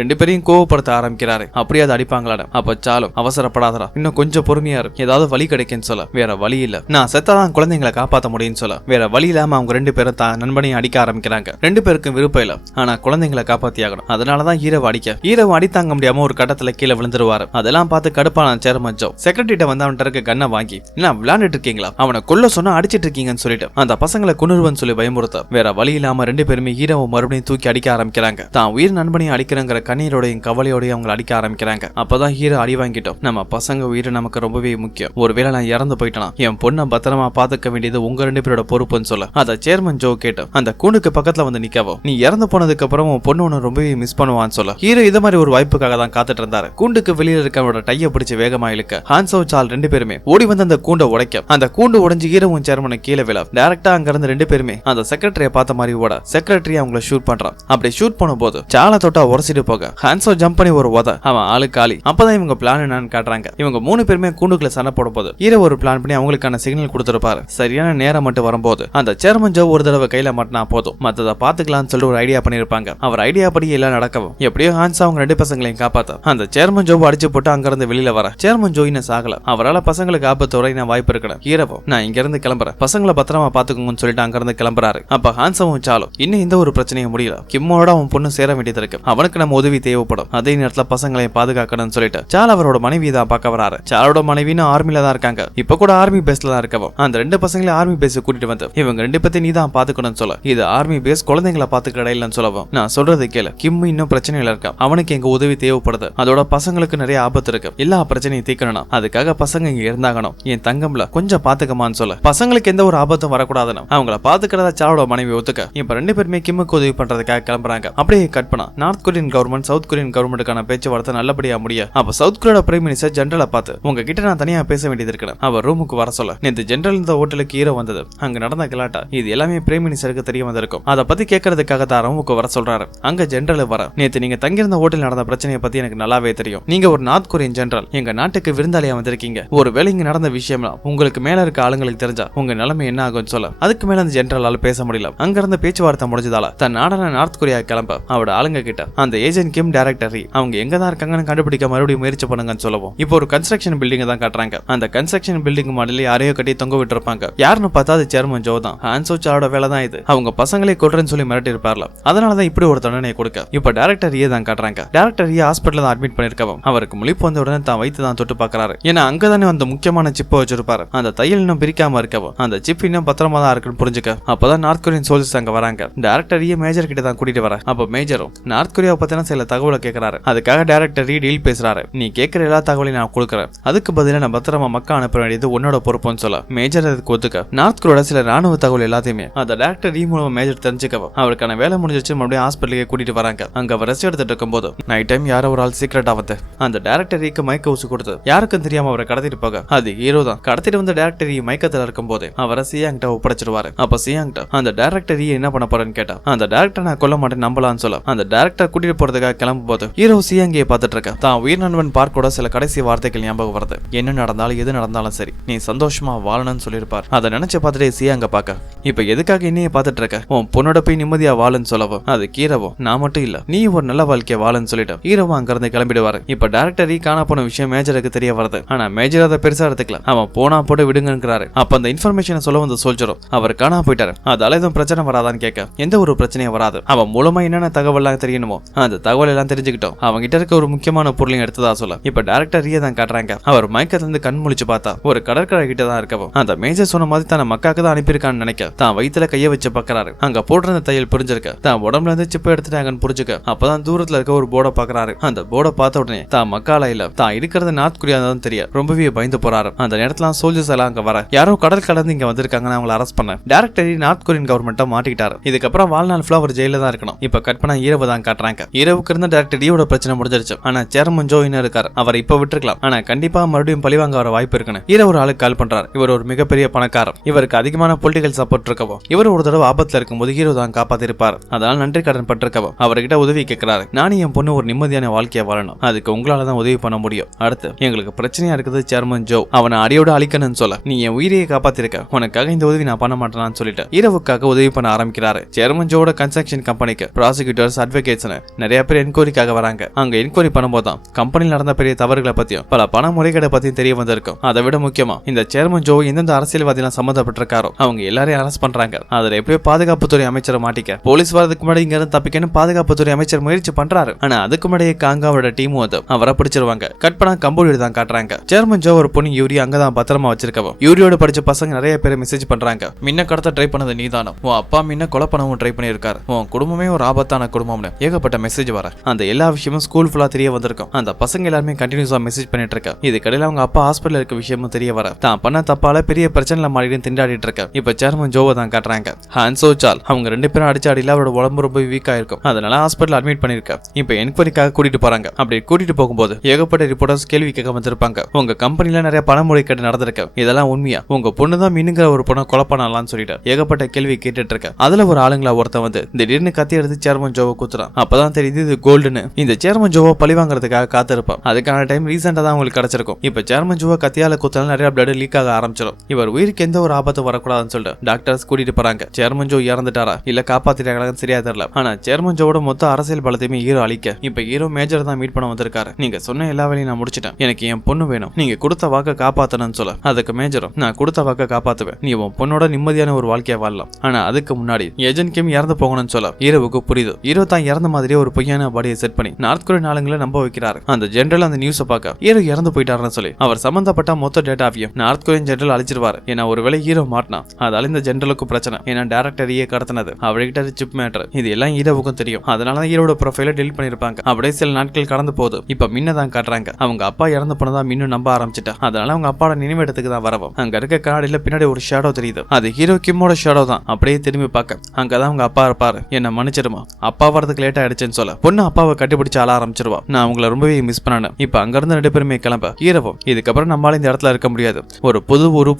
ரெண்டு பேரையும் கோவப்படுத்த ஆரம்பிக்கிறாரு. அப்படியே அதை அடிப்பாங்களாட. அப்ப சாலும் அவசரப்படாதடா, இன்னும் கொஞ்சம் பொறுமையா இருக்கு, ஏதாவது வழி கிடைக்குன்னு சொல்ல வேற வழி இல்ல, நான் செத்தாதான் குழந்தைங்களை காப்பாற்ற முடியும்னு சொல்ல வேற வழி இல்லாம அவங்க ரெண்டு பேரும் நண்பனையும் அடிக்க ஆரம்பிக்கிறாங்க. ரெண்டு பேருக்கும் விருப்பம் இல்ல, ஆனா குழந்தைங்களை காப்பாத்தி ஆகணும். அதனாலதான் ஹீரோவை அடிக்க ஹீரோவை அடித்தாங்க முடியாம ஒரு கட்டத்துல கீழே விழுந்துருவாரு. அதெல்லாம் பார்த்து கடுப்பான சேர்மன் ஜோ செக்ரட்டரிட்ட வந்து அவன்கிட்ட இருக்க கண்ணை வாங்கி என்ன விளையாண்டுட்டு இருக்கீங்களா, அவனை கொல்ல சொன்னா அடிச்சிட்டு இருக்கீங்கன்னு சொல்லிட்டு அந்த பசங்களை கொன்னுருவன்னு சொல்லி பயமுறுத்த வேற வழி இல்லாம ரெண்டு பேருமே ஹீரோவை மறுபடியும் தூக்கி அடிக்க ஆரம்பிக்கிறாங்க. தான் உயிர் நண்பனையும் அடிக்கிறங்கிற கண்ணீரோடையும் கவலையோடையும் அவங்க அடிக்க ஆரம்பிக்கிறாங்க. அப்பதான் ஹீரோ அடி வாங்கிட்டோம், நம்ம பசங்க உயிர் நமக்கு ரொம்பவே முக்கியம், ஒருவேளை நான் இறந்து போயிட்டேனா என் பொண்ணை பத்திரமா பாத்துக்க வேண்டியது உங்க ரெண்டு பேரோட பொறுப்புன்னு சொல்ல அதை சேர்மன் ஜோ கேட்டு அந்த கூண்டுக்கு பக்கத்துல வந்து நிக்கவும் நீ இறந்து போனதுக்கு அப்புறம் உன் பொண்ணு ஒன்னு ரொம்பவே மிஸ் பண்ணுவான்னு சொல்ல ஹீரோ இது மாதிரி ஒரு வாய்ப்புக்காக தான் காத்துட்டு இருந்தாரு. கூண்டுக்கு வெளியில இருக்கவனோட டைய பிடிச்சு வேகமா இழுக்க ஹான்சோ சால் ரெண்டு பேருமே ஓடி வந்து அந்த கூண்டை உடைக்க அந்த கூண்டு உடைஞ்சு ஹீரோவும் சேர்மனை கீழே விழ டைரக்டா அங்க இருந்து ரெண்டு பேருமே அந்த செக்ரட்டரியை பார்த்த மாதிரி ஓட செக்ரட்டரி அவங்கள ஷூட் பண்றான். அப்படி ஷூட் பண்ணும் போது சாலை தொட்டா உரசிட்டு போக ஹான்சோ ஜம்ப் பண்ணி ஒரு உத அவன் ஆளு காலி. அப்பதான் இவங்க பிளான் என்னன்னு காட்டுறாங்க. இவங்க மூணு பேருமே கூண்டுக்குள்ள சண்டை போடும் போது ஹீரோ ஒரு பிளான் பண்ணி அவங்களுக்கான சிக்னல் கொடுத்திருப்பாரு. சரியான நேரம் மட்டும் வரும்போது அந்த சேர்மன் ஜோ ஒரு தடவை கையில மாட்டினா போதும், மத்தத பாத்துக்கலாம்னு சொல்லிட்டு ஒரு ஐடியா பண்ணிருப்பாங்க. அவர் ஐடியா படி எல்லாம் நடக்கவும் எப்படியோ ஹான்சோ அவங்க ரெண்டு பசங்களையும் காப்பாத்த அந்த சேர்மன் ஜோ அடிச்சு போட்டு அங்க இருந்து வெளியில வர சேர்மன் ஜோ இன்னும் சாகல. அவரால் பசங்களுக்கு ஆபத்து வர நான் வாய்ப்பு இருக்கணும். ஹீரோவும் நான் இங்க இருந்து கிளம்புறேன், பசங்களை பத்திரமா பாத்துக்கோங்கன்னு சொல்லிட்டு அங்க இருந்து கிளம்புறாரு. அப்ப ஹான்சோவும் சாலும் இன்னும் இந்த ஒரு பிரச்சனையும் முடியல, கிம்மோட அவன் பொண்ணு சேர வேண்டியது இருக்கு, அவனுக்கு நம்ம உதவி தேவைப்படும், அதே நேரத்துல பசங்களையும் பாதுகாக்கணும்னு சொல்லிட்டு சால் அவரோட மனைவி தான் பார்க்க வராரு. சாலோட மனைவின்னு ஆர்மில தான் இருக்காங்க, இப்ப கூட ஆர்மி பேஸ்ல தான் இருக்கவும் அந்த ரெண்டு பசங்களையும் ஆர்மி பேஸ் கூட்டிட்டு வந்து இவங்க ரெண்டு பத்தி நீ தான் பாத்துக்கணும்னு சொல்ல இது ஆர்மி பேஸ் குழந்தைங்களை பாத்துக்கிற இல்லன்னு சொல்லவும் நான் சொல்றது கேளு, கிம் இன்னும் பிரச்சனையில இருக்கா, அவனுக்கு எங்க உதவி தேவைப்படுது, அதோட பசங்களுக்கு நிறைய ஆபத்து இருக்கு, எல்லா பிரச்சனையும் தீக்கணும், அதுக்காக பசங்க இங்க இருந்தாங்கணும், என் தங்கம்ல கொஞ்சம் பாத்துக்கமான்னு சொல்ல பசங்களுக்கு எந்த ஒரு ஆபத்தும் வரக்கூடாதுன்னு அவங்கள பாத்துக்கிறதா சாலோட மனைவி ஒத்துக்க இப்ப ரெண்டு பேருமே கிம்முக்கு உதவி பண்றதுக்காக கிளம்புறாங்க. அப்படியே கட் பண்ணா north Korean government south Korean கவர்மெண்ட்டுக்கான பேச்சுவார்த்தை நல்லபடியா முடிய அப்ப சவுத் கொரியோட பிரைம் மினிஸ்டர் ஜெனரலை பார்த்து உங்ககிட்ட நான் தனியா பேச வேண்டியது இருக்கு அவர் ரூமுக்கு வர சொல்ல நேற்று ஜெனரல் இந்த ஹோட்டலுக்கு ஹீரோ வந்தது, அங்க நடந்த கலாட்டா இது எல்லாமே பிரைம் மினிஸ்டருக்கு தெரிய வந்திருக்கும், அதை பத்தி கேட்கறதுக்காக தான் ரூமுக்கு வர சொல்றாரு. அங்க ஜெனரல் வர நேற்று நீங்க தங்கியிருந்த ஹோட்டல் நடந்த பிரச்சனையை பத்தி எனக்கு நல்லாவே தெரியும், நீங்க ஒரு நார்த் கொரியன் ஜெனரல் எங்க நாட்டுக்கு விருந்தாளியா வந்திருக்கீங்க, ஒரு வேலை இங்க நடந்த விஷயம்லாம் உங்களுக்கு மேல இருக்க ஆளுங்களுக்கு தெரிஞ்சா உங்க நிலைமை என்ன ஆகும் சொல்ல அதுக்கு மேல அந்த ஜெனரலால பேச முடியல. அங்க இருந்த பேச்சுவார்த்தை முடிஞ்சதால தன் நாடான நார்த் கொரியா கிளம்ப அவரோட ஆளுங்க கிட்ட அந்த ஏஜென்ட் கிம் டைரக்டர் அவங்க எங்க தான் இருக்காங்கன்னு கண்டுபிடிக்க மறுபடியும் முயற்சி பண்ணுங்கன்னு சொல்லவும் இப்போ ஒரு கன்ஸ்ட்ரக்ஷன் பில்டிங் தான் காட்டுறாங்க. அந்த கன்ஸ்ட்ரக்ஷன் பில்டிங் மாடல யாரையோ கட்டி தொங்க விட்டு இருப்பாங்க, யாருன்னு பார்த்தா அது சேர்மன் ஜோ தான். ஹான்சோ சாலோட வேலை தான் இது, அவங்க பசங்களே கொல்றேன்னு சொல்லி மிரட்டி இருப்பார்ல, அதனாலதான் இப்படி ஒரு தண்டனையை கொடுக்க இப்ப டைரக்டர் தான் காட்டுறாங்க. டைரக்டர் ஹாஸ்பிட்டல் தான் அட்மிட் பண்ணிருக்கவும் அவருக்கு முழிப்பு வந்த உடனே தான் வைத்து தான் தொட்டு பாக்குறாரு. ஏன்னா அங்கதானே அந்த முக்கியமான சிப்பை வச்சிருப்பாரு, அந்த தையல் இன்னும் பிரிக்காம இருக்கவும் அந்த சிப் இன்னும் பத்திரமா தான் இருக்குன்னு புரிஞ்சுக்க அப்பதான் நார்த் கொரியன் சோல்ஜர்ஸ் அங்க வராங்க. டைரக்டர் மேஜர் கிட்ட தான் கூட்டிட்டு வர அப்ப மேஜரும் நார்த் கொரியாவை பத்தின சில தகவலை கேட்கிறாரு. அதுக்காக டைரக்டர் டீல் பேசுறாரு, நீ கேட்கிற எல்லா தகவலையும் நான் கொடுக்குறேன், அதுக்கு பதிலா நான் பத்திரமா மக்கள் அனுப்ப வேண்டியது உன்னோட பொறுப்புன்னு சொல்ல மேஜர் அதுக்கு ஒத்துக்க நார்த் கொரியோட சில ராணுவ தகவல் எல்லாத்தையுமே அந்த டைரக்டர் மூலமா மேஜர் தெரிஞ்சுக்கவும் அவருக்கான வேலை முடிஞ்சிச்சு மறுபடியும் ஹாஸ்பிட்டலுக்கு கூட்டிட்டு வராங்க. அங்க அவர் ரெஸ்ட் எடுத்துட்டு இருக்கும் போது நைட் டைம் யாரோ ஒரு ஆள் சீக்கிரட்டா வந்து அந்த டைரக்டருக்கு மயக்க ஊசி கொடுத்து யாருக்கும் தெரியாம அவரை கடத்திட்டு போக அது ஹீரோ தான். கடத்திட்டு வந்த டைரக்டர் மயக்கத்துல இருக்கும் போது அவரை சியாங்கிட்ட ஒப்படைச்சிருவாரு. அப்ப சியாங்கிட்ட அந்த டைரக்டர் என்ன பண்ண போறேன்னு கேட்டா அந்த டைரக்டர் நான் கொல்ல மாட்டேன் நம்பலான்னு சொல்ல அந்த டைரக்டர் கூட்டிட்டு போறதுக்காக கிளம்பும் போது ஹீரோ சியாங்கியை பார்த்துட்டு இருக்க தான் உயிர் நண்பன் பார்க்கோட சில கடைசி வார்த்தைகள் ஞாபகம் வருது. என்ன நடந்தாலும் எது நடந்தாலும் சரி நீ சந்தோஷமா வாழணும்னு சொல்லியிருப்பார். அதை நினைச்சு பார்த்துட்டு சியாங்க பாக்க இப்ப எதுக்காக என்னைய பார்த்துட்டு இருக்க, உன் பொண்ணோட போய் நிம்மதியா வாழுன்னு சொல்லவும் அது ஹீரோவும் நான் மட்டும் இல்ல நீ ஒரு நல்ல வாழ்க்கைய வாழுன்னு சொல்லிட்டு ஹீரோவும் அங்க இருந்து கிளம்பிடுவாரு. இப்ப டைரக்டர் காண போன விஷயம் மேஜருக்கு தெரிய வருது. ஆனா மேஜர் அதை பெருசா எடுத்துக்கல, அவன் போனா போட்டு விடுங்கிறாரு. அப்ப அந்த இன்ஃபர்மேஷனை சொல்ல வந்த சோல்ஜரும் அவர் காணா போயிட்டாரு, அதால எதுவும் பிரச்சனை வராதான்னு கேட்க எந்த ஒரு பிரச்சனையும் வராது, அவன் மூலமா என்னென்ன தகவல் எல்லாம் தெரியணுமோ அந்த தகவல் எல்லாம் தெரிஞ்சுக்கிட்டோம், அவங்க கிட்ட இருக்க ஒரு முக்கியமான பொருளையும் எடுத்ததா சொல்ல இப்ப டைரக்டர் தான் காட்டுறாங்க. அவர் மயக்கத்துல இருந்து கண் முழிச்சு பார்த்தா ஒரு கடற்கரை கிட்ட தான் இருக்கவும் அந்த மேஜர் சொன்ன மாதிரி தன் மக்காக்கு தான் அனுப்பியிருக்கான்னு நினைக்க தான் வயிற்றுல கைய வச்சு பாக்குறாரு. அங்க போட்டிருந்த தையல் புரிஞ்சிருக்க தான் உடம்புல இருந்து சிப்ப எடுத்துட்டாங்கன்னு புரிஞ்சுக்க அப்பதான் தூரத்துல இருக்க ஒரு போர்டை பாக்குறாரு. அந்த போர்டை பார்த்த உடனே தான் மக்கால இல்ல தான் இருக்கிறது நார்த் கொரியா தான் தெரியும், ரொம்பவே பயந்து போறாரு. அந்த நேரத்துல சோல்ஜர்ஸ் எல்லாம் அங்க வர யாரோ கடல் கடந்து இங்க வந்திருக்காங்கன்னு அவங்களை அரெஸ்ட் பண்ண டைரக்டர் நார்த் கொரியன் கவர்மெண்ட்டை மாட்டிக்கிட்டாரு. இதுக்கப்புறம் வாழ்நாள் ஃபுல்லா ஒரு ஜெயில தான் இருக்கணும். இப்ப கட் பண்ண ஹீரோவை தான் காட்டுறாங்க. ஹீரோவுக்கு இருந்த டைரக்டர் விஜயோட பிரச்சனை முடிஞ்சிருச்சு. ஆனா சேர்மன் ஜோ இன்னும் இருக்காரு. அவர் இப்ப விட்டுருக்கலாம். ஆனா கண்டிப்பா மறுபடியும் பழிவாங்க வர வாய்ப்பு இருக்குன்னு ஹீரோ ஒரு ஆளுக்கு கால் பண்றாரு. இவர் ஒரு மிகப்பெரிய பணக்காரர். இவருக்கு அதிகமான பொலிட்டிக்கல் சப்போர்ட் இருக்கவும் இவர் ஒரு தடவை ஆபத்துல இருக்கும்போது ஹீரோ தான் காப்பாத்திருப்பாரு. அதனால நன்றி கடன் பட்டிருக்கவும் அவர்கிட்ட உதவி கேட்கிறாரு. நானும் என் பொண்ணு ஒரு நிம்மதியான வாழ்க்கையை வாழணும். அதுக்கு உங்களாலதான் உதவி பண்ண முடியும். அடுத்து எங்களுக்கு பிரச்சனையா இருக்குது சேர்மன் ஜோ. அவனை அடியோட அழிக்கணும்னு சொல்ல நீ என் உயிரையை காப்பாத்திருக்க. உனக்காக இந்த உதவி நான் பண்ண மாட்டேன்னு சொல்லிட்டு ஹீரோவுக்காக உதவி பண்ண ஆரம்பிக்கிறாரு. சேர்மன் ஜோட கன்ஸ்ட்ரக்ஷன் கம்பெனிக்கு ப்ராசிக்யூட்டர்ஸ், அட்வொகேட்ஸ் நிறைய பேர் என்கொயரிக்காக வராங்க. அங்க என்கொயரி பண்ணும்போது தான் கம்பெனியில் நடந்த பெரிய தவறுகளை பத்தியும் பல பண முறைகேட பத்தியும் தெரிய வந்திருக்கும். அதை விட முக்கியமா இந்த சேர்மன் ஜோ எந்தெந்த அரசியல்வாதிகள் சம்பந்தப்பட்டிருக்காரோ அவங்க எல்லாரையும் அரெஸ்ட் பண்றாங்க. அதுல எப்படியோ பாதுகாப்புத்துறை அமைச்சரை மாட்டிக்க போலீஸ் வரதுக்கு முன்னாடி இங்க இருந்து தப்பிக்கணும் பாதுகாப்புத்துறை அமைச்சர் முயற்சி பண்றாரு. ஆனா அதுக்கு முன்னாடியே காங்காவோட டீமும் வந்து அவரை பிடிச்சிருவாங்க. கட் பண்ணா கம்போடியோட தான் காட்டுறாங்க. சேர்மன் ஜோ ஒரு பொண்ணு யூரி அங்கதான் பத்திரமா வச்சிருக்கவும் யூரியோட படிச்ச பசங்க நிறைய பேர் மெசேஜ் பண்றாங்க. முன்ன கடத்த ட்ரை பண்ணது நீதானம். உன் அப்பா முன்ன கொலை பண்ணவும் ட்ரை பண்ணிருக்காரு. உன் குடும்பமே ஒரு ஆபத்தான குடும்பம்னு ஏகப்பட்ட மெசேஜ் வர அந்த எல்லா விஷயமும் ஸ்கூல் ஃபுல்லா தெரிய வந்திருக்கும். அந்த பசங்க எல்லாருமே கண்டினியூஸா மெசேஜ் பண்ணிட்டு இருக்க. இது கடையில அவங்க அப்பா ஹாஸ்பிட்டல் இருக்க விஷயமும் தெரிய வர தான் பண்ண தப்பால பெரிய பிரச்சனை மாறிட்டு திண்டாடிட்டு இருக்க. இப்ப சேர்மன் ஜோவை தான் காட்டுறாங்க. ஹான்சோ சால் அவங்க ரெண்டு பேரும் அடிச்சாடியில அவரோட உடம்பு ரொம்ப வீக்கா இருக்கும். அதனால ஹாஸ்பிட்டல் அட்மிட் பண்ணிருக்க. இப்ப என்கொயரிக்காக கூட்டிட்டு போறாங்க. அப்படி கூட்டிட்டு போகும்போது ஏகப்பட்ட ரிப்போர்ட்டர்ஸ் கேள்வி கேட்க வந்திருப்பாங்க. உங்க கம்பெனில நிறைய பண முறைகேடு நடந்திருக்கு. இதெல்லாம் உண்மையா? உங்க பொண்ணுதான் மின்னுங்கிற ஒரு பொண்ணை கொலை பண்ணலாம்னு சொல்லிட்டு ஏகப்பட்ட கேள்வி கேட்டுட்டு இருக்க. அதுல ஒரு ஆளுங்களா ஒருத்தன் வந்து திடீர்னு கத்தி எடுத்து சேர்மன் ஜோவை குத்துறான். அப்பதான் தெரியுது இது கோல்டுன்னு. இந்த சேர்மன் ஜோவை பழி வாங்குறதுக்காக காத்திருப்பான். அதுக்கான டைம் ரீசெண்டா தான் உங்களுக்கு கிடைச்சிருக்கும். இப்ப சேர்மன் ஜோவை கத்தியால குத்தால நிறைய பிளட் லீக் ஆக ஆரம்பிச்சிடும். இவர் உயிருக்கு எந்த ஒரு ஆபத்து வரக்கூடாதுன்னு சொல்லிட்டு டாக்டர்ஸ் கூட்டிட்டு போறாங்க. சேர்மன் ஜோ இறந்துட்டாரா இல்ல காப்பாத்திட்டாங்களான்னு சரியா தெரியல. ஆனா சேர்மன் ஜோவோட மொத்த அரசியல் பலத்தையுமே ஹீரோ அழிக்க இப்ப ஹீரோ மேஜர் தான் மீட் பண்ண வந்திருக்காரு. நீங்க சொன்ன எல்லா வேலையும் நான் முடிச்சிட்டேன். எனக்கு என் பொண்ணு வேணும். நீங்க கொடுத்த வாக்க காப்பாத்தணும்னு சொல்ல அதுக்கு மேஜரும் நான் கொடுத்த வாக்க காப்பாத்துவேன். நீ உன் பொண்ணோட நிம்மதியான ஒரு வாழ்க்கையை வாழலாம். ஆனா அதுக்கு முன்னாடி ஏஜென்ட் கிம் இறந்து போகணும்னு சொல்ல ஹீரோவுக்கு புரியுது. ஹீரோ தான் இறந்த மாதிரியே ஒரு பொய்யான பாடியை செட் பண்ணி நார்த் கொரியன் ஆளுங்களை நம்ப வைக்கிறாரு. அந்த ஜெனரல் அந்த நியூஸை பார்க்க ஹீரோ இறந்து போயிட்டாருன்னு சொல்லி அவர் சம்பந்தப்பட்ட மொத்த டேட்டாவையும் நார்த் கொரியன் ஜெனரல் அழிச்சிருவாரு. ஏன்னா ஒருவேளை ஹீரோ மாட்டினா அதால இந்த ஜெனரலுக்கு பிரச்சனை. ஏன்னா டைரக்டரையே கடத்தினது அவர்கிட்ட சிப் மேட்டர். இது எல்லாம் ஹீரோவுக்கும் தெரியும். அதனால ஹீரோட ப்ரொஃபைல டெலிட் பண்ணிருப்பாங்க. அப்படியே சில நாட்கள் கடந்து போகுது. இப்ப மின்னதான் காட்டுறாங்க. அவங்க அப்பா இறந்து போனதா மின்னு நம்ப ஆரம்பிச்சிட்டா. அதனால அவங்க அப்பாவோட நினைவிடத்துக்கு தான் வரவும் அங்க இருக்க கண்ணாடியில பின்னாடி ஒரு ஷேடோ தெரியுது. அது ஹீரோ கிம்மோட ஷேடோ தான். அப்படியே திரும்பி பார்க்க அங்கதான் அவங்க அப்பா இருப்பாரு. என்ன மன்னிச்சிருமா, அப்பா வரதுக்கு லேட் ஆயிடுச்சுன்னு சொல்ல பொண்ணு அப்பாவை கட்டிப்பிடிச்சு ஆள ஆரம்பிச்சிருவா. நான் உங்களை ரொம்பவே மிஸ் பண்ணேன். இப்ப அங்க இருந்து ரெண்டு பேருமே கிளம்ப ஹீரோவும் இதுக்கப்புறம் நம்மளால இந்த இடத்துல இருக்க முடியாது. ஒரு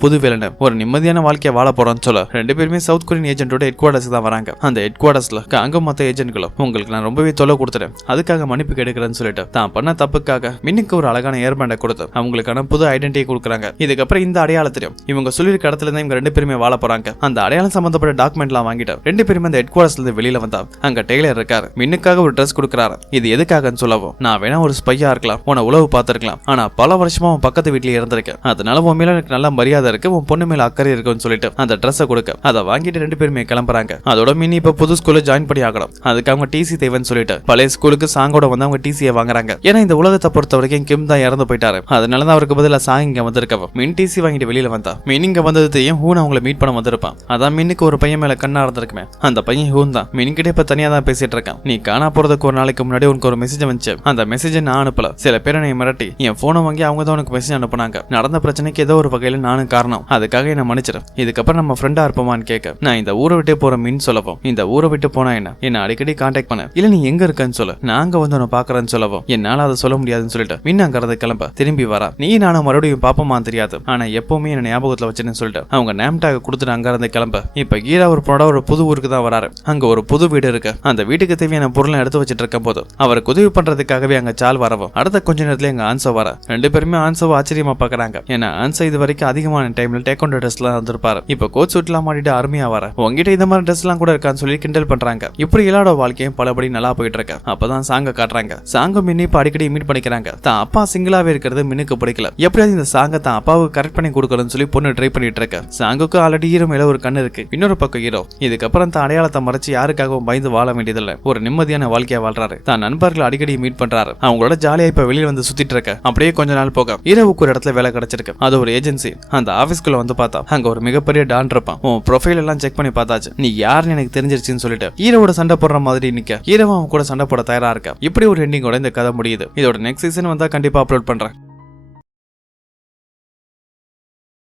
புது வில்லன் ஒரு நிம்மதியான வாழ்க்கையை வாழ போறோம்னு சொல்ல ரெண்டு பேருமே சவுத் கொரியன் ஏஜென்ட்டோட ஹெட் குவார்டர்ஸ் தான் வராங்க. அந்த ஹெட் குவார்டர்ஸ்ல அங்க மொத்த ஏஜென்ட்களும் உங்களுக்கு நான் ரொம்பவே தொலை கொடுத்துட்டேன், அதுக்காக மன்னிப்பு கேட்கிறேன்னு சொல்லிட்டு தான் பண்ண தப்புக்காக மின்னுக்கு ஒரு அழகான ஏர்பேண்டை கொடுத்து அவங்களுக்கான புது ஐடென்டிட்டி கொடுக்குறாங்க. இதுக்கப்புறம் இந்த அடையாளத்தையும் இவங்க சொல்லியிருக்க இடத்துல தான் இவங்க ரெண்டு பேருமே வாழ போறாங்க. அந்த அடையாளம் சம்பந்தப்பட்ட டாக்குமெண்ட்லாம் வாங்கிட்டு ரெண்டு பேருமே அந்த ஹெட் குவார்டர்ஸ்ல இருந்து வெளியில வந்தா அங்க டெய்லர் இருக்காரு. மின்னுக்காக ஒரு ட்ரெஸ் கொடுக்குறாரு. இது எதுக்காகன்னு சொல்லவும் நான் வேணா ஒரு ஸ்பையா இருக்கலாம், உன உளவு பார்த்திருக்கலாம், ஆனா பல வருஷமா உன் பக்கத்து வீட்லயே இருந்திருக்கேன், அதனால உன் மேல எனக்கு நல்ல மரியாதை இருக்கு, உன் பொண்ணு மேல அக்கறை இருக்குன்னு சொல்லிட்டு அந்த ட்ரெஸ்ஸை கொடுக்க அதை வாங்கிட்டு ரெண்டு பேருமே கிளம்புறாங்க. அதோட மினி இப்ப புது ஸ்கூல்ல ஜாயின் பண்ணி ஆகணும். அதுக்கு அவங்க டிசி தேவைன்னு சொல்லிட்டு பழைய ஸ்கூலுக்கு சாங்கோட வந்து அவங்க டிசியை வாங்குறாங்க. ஏன்னா இந்த உலகத்தை பொறுத்த வரைக்கும் கிம் தான் இறந்து போயிட்டாரு. அதனாலதான் அவருக்கு பதிலா சாங் இங்க வந்திருக்கவோ மின் டிசி வாங்கிட்டு வெளியில வந்தா மின் இங்க வந்தது தெரியும். ஹூன் அவங்களை மீட் பண்ண வந்திருப்பான். அதான் மின்னுக்கு ஒரு பையன் மேல கண்ணா இருந்திருக்குமே, அந்த பையன் ஹூன் தான். மின் கிட்ட இப்ப தனியா தான் பேசிட்டு இருக்கான். நீ காணா போறதுக்கு ஒரு நாளைக்கு முன்னாடி உனக்கு ஒரு மெசேஜ் வந்துச்சு. அந்த மெசேஜை நான் அனுப்பல. சில பேரை நீ மிரட்டி என் போனை வாங்கி அவங்க தான் உனக்கு மெசேஜ் அனுப்புனாங்க. நடந்த பிரச்சனைக்கு ஏதோ ஒரு வகையில நானும் காரணம். அதுக்காக என்ன மன்னிச்சிரு. இதுக்கப்புறம் நம்ம ஃப்ரெண்டா இருப்போமான்னு கேட்க நான் இந்த ஊரை விட்டு போற மின் சொல்லவும் இந்த ஊரை விட்டு போனா என்ன அடிக்கடி கான்டாக்ட் பண்ண, இல்ல நீ எங்க இருக்கன்னு சொல்ல நாங்க வந்து உன்னை பாக்குறேன்னு சொல்லவும் என்னால அதை சொல்ல முடியாதுன்னு சொல்லிட்டு மின் அங்கறது கிளம்ப திரும்பி வரா. நீ நானும் மறுபடியும் பாப்பமான்னு தெரியாது, ஆனா எப்பவுமே என்ன ஞாபகத்துல வச்சுன்னு சொல்லிட்டு அவங்க நேம் டாக் கொடுத்துட்டு அங்க இருந்து கிளம்ப இப்ப ஹீரோ ஒரு பொண்ணோட ஒரு புது ஊருக்கு தான் வராரு. அங்க ஒரு புது வீடு இருக்கு. அந்த வீட்டுக்கு தேவையான பொருளை எடுத்து வச்சிட்டு இருக்கும் போது அவருக்கு உதவி பண்றதுக்காகவே அங்க சால் வரவும் அடுத்த கொஞ்ச நேரத்துல எங்க ஆன்சோ வர ரெண்டு பேருமே ஆன்சோவை ஆச்சரியமா பாக்குறாங்க. ஏன்னா ஆன்சோ இது வரைக்கும் அதிகமான டைம்ல டேக்கவுண்ட் ட்ரெஸ் எல்லாம் வந்திருப்பாரு. இப்ப கோட் சூட் எல்லாம் மாட்டிட்டு அருமையா வர உங்ககிட்ட இந்த மாதிரி ட்ரெஸ் எல்லாம் கூட இருக்கான்னு சொல்லி கிண்டல் பண்றாங்க. இப்படி எல்லாரோட வாழ்க்கையும் பலபடி நல்லா போயிட்டு இருக்கு. அப்பதான் சாங்க காட்டுறாங்க. சாங்கும் மின்னி இப்ப அடிக்கடி மீட் பண்ணிக்கிறாங்க. தான் அப்பா சிங்கிளாவே இருக்கிறது மின்னுக்கு பிடிக்கல. எப்படியாவது இந்த சாங்க தான் அப்பாவுக்கு கரெக்ட் பண்ணி கொடுக்கணும்னு சொல்லி பொண்ணு ட்ரை பண்ணிட்டு இருக்க. சாங்குக்கு ஆல்ரெடி ஹீரோ மேல ஒரு கண்ணு இருக்கு. இன்னொரு பக்கம் ஹீரோ இதுக்கப்புறம் தான் அடையாளத்தை மறைச்சு யாருக்காகவும் பயந்து வாழ வேண்டியதில்லை. ஒரு நிம்மதியான வாழ்க்கையா வாழ்றாரு. தான் நண்பர்கள் அடிக்கடி மீட் பண்றாரு. அவங்களோட ஜாலியா இப்ப வெளியில வந்து சுத்திட்டு இருக்க. அப்படியே கொஞ்ச நாள் போக ஹீரோவுக்கு ஒரு இடத்துல வேலை கிடைச்சிருக்கு. அது ஒரு ஏஜென்சி. அந்த ஆபீஸ்க்குள்ள வந்து பார்த்தா அங்க ஒரு மிகப்பெரிய டான் இருப்பான். உன் ப்ரொஃபைல் எல்லாம் செக் பண்ணி பார்த்தாச்சு, நீ யாருன்னு எனக்கு தெரிஞ்சிருச்சுன்னு சொல்லிட்டு ஹீரோவோட சண்டை போடுற மாதிரி நிக்க ஹீரோவும் அவன் கூட சண்டை போட தயாரா இருக்க. இப்படி ஒரு எண்டிங்கோட இந்த கதை முடியுது. இதோட நெக்ஸ்ட் சீசன் வந்தா கண்டிப்பா அப்லோட் பண்றேன்.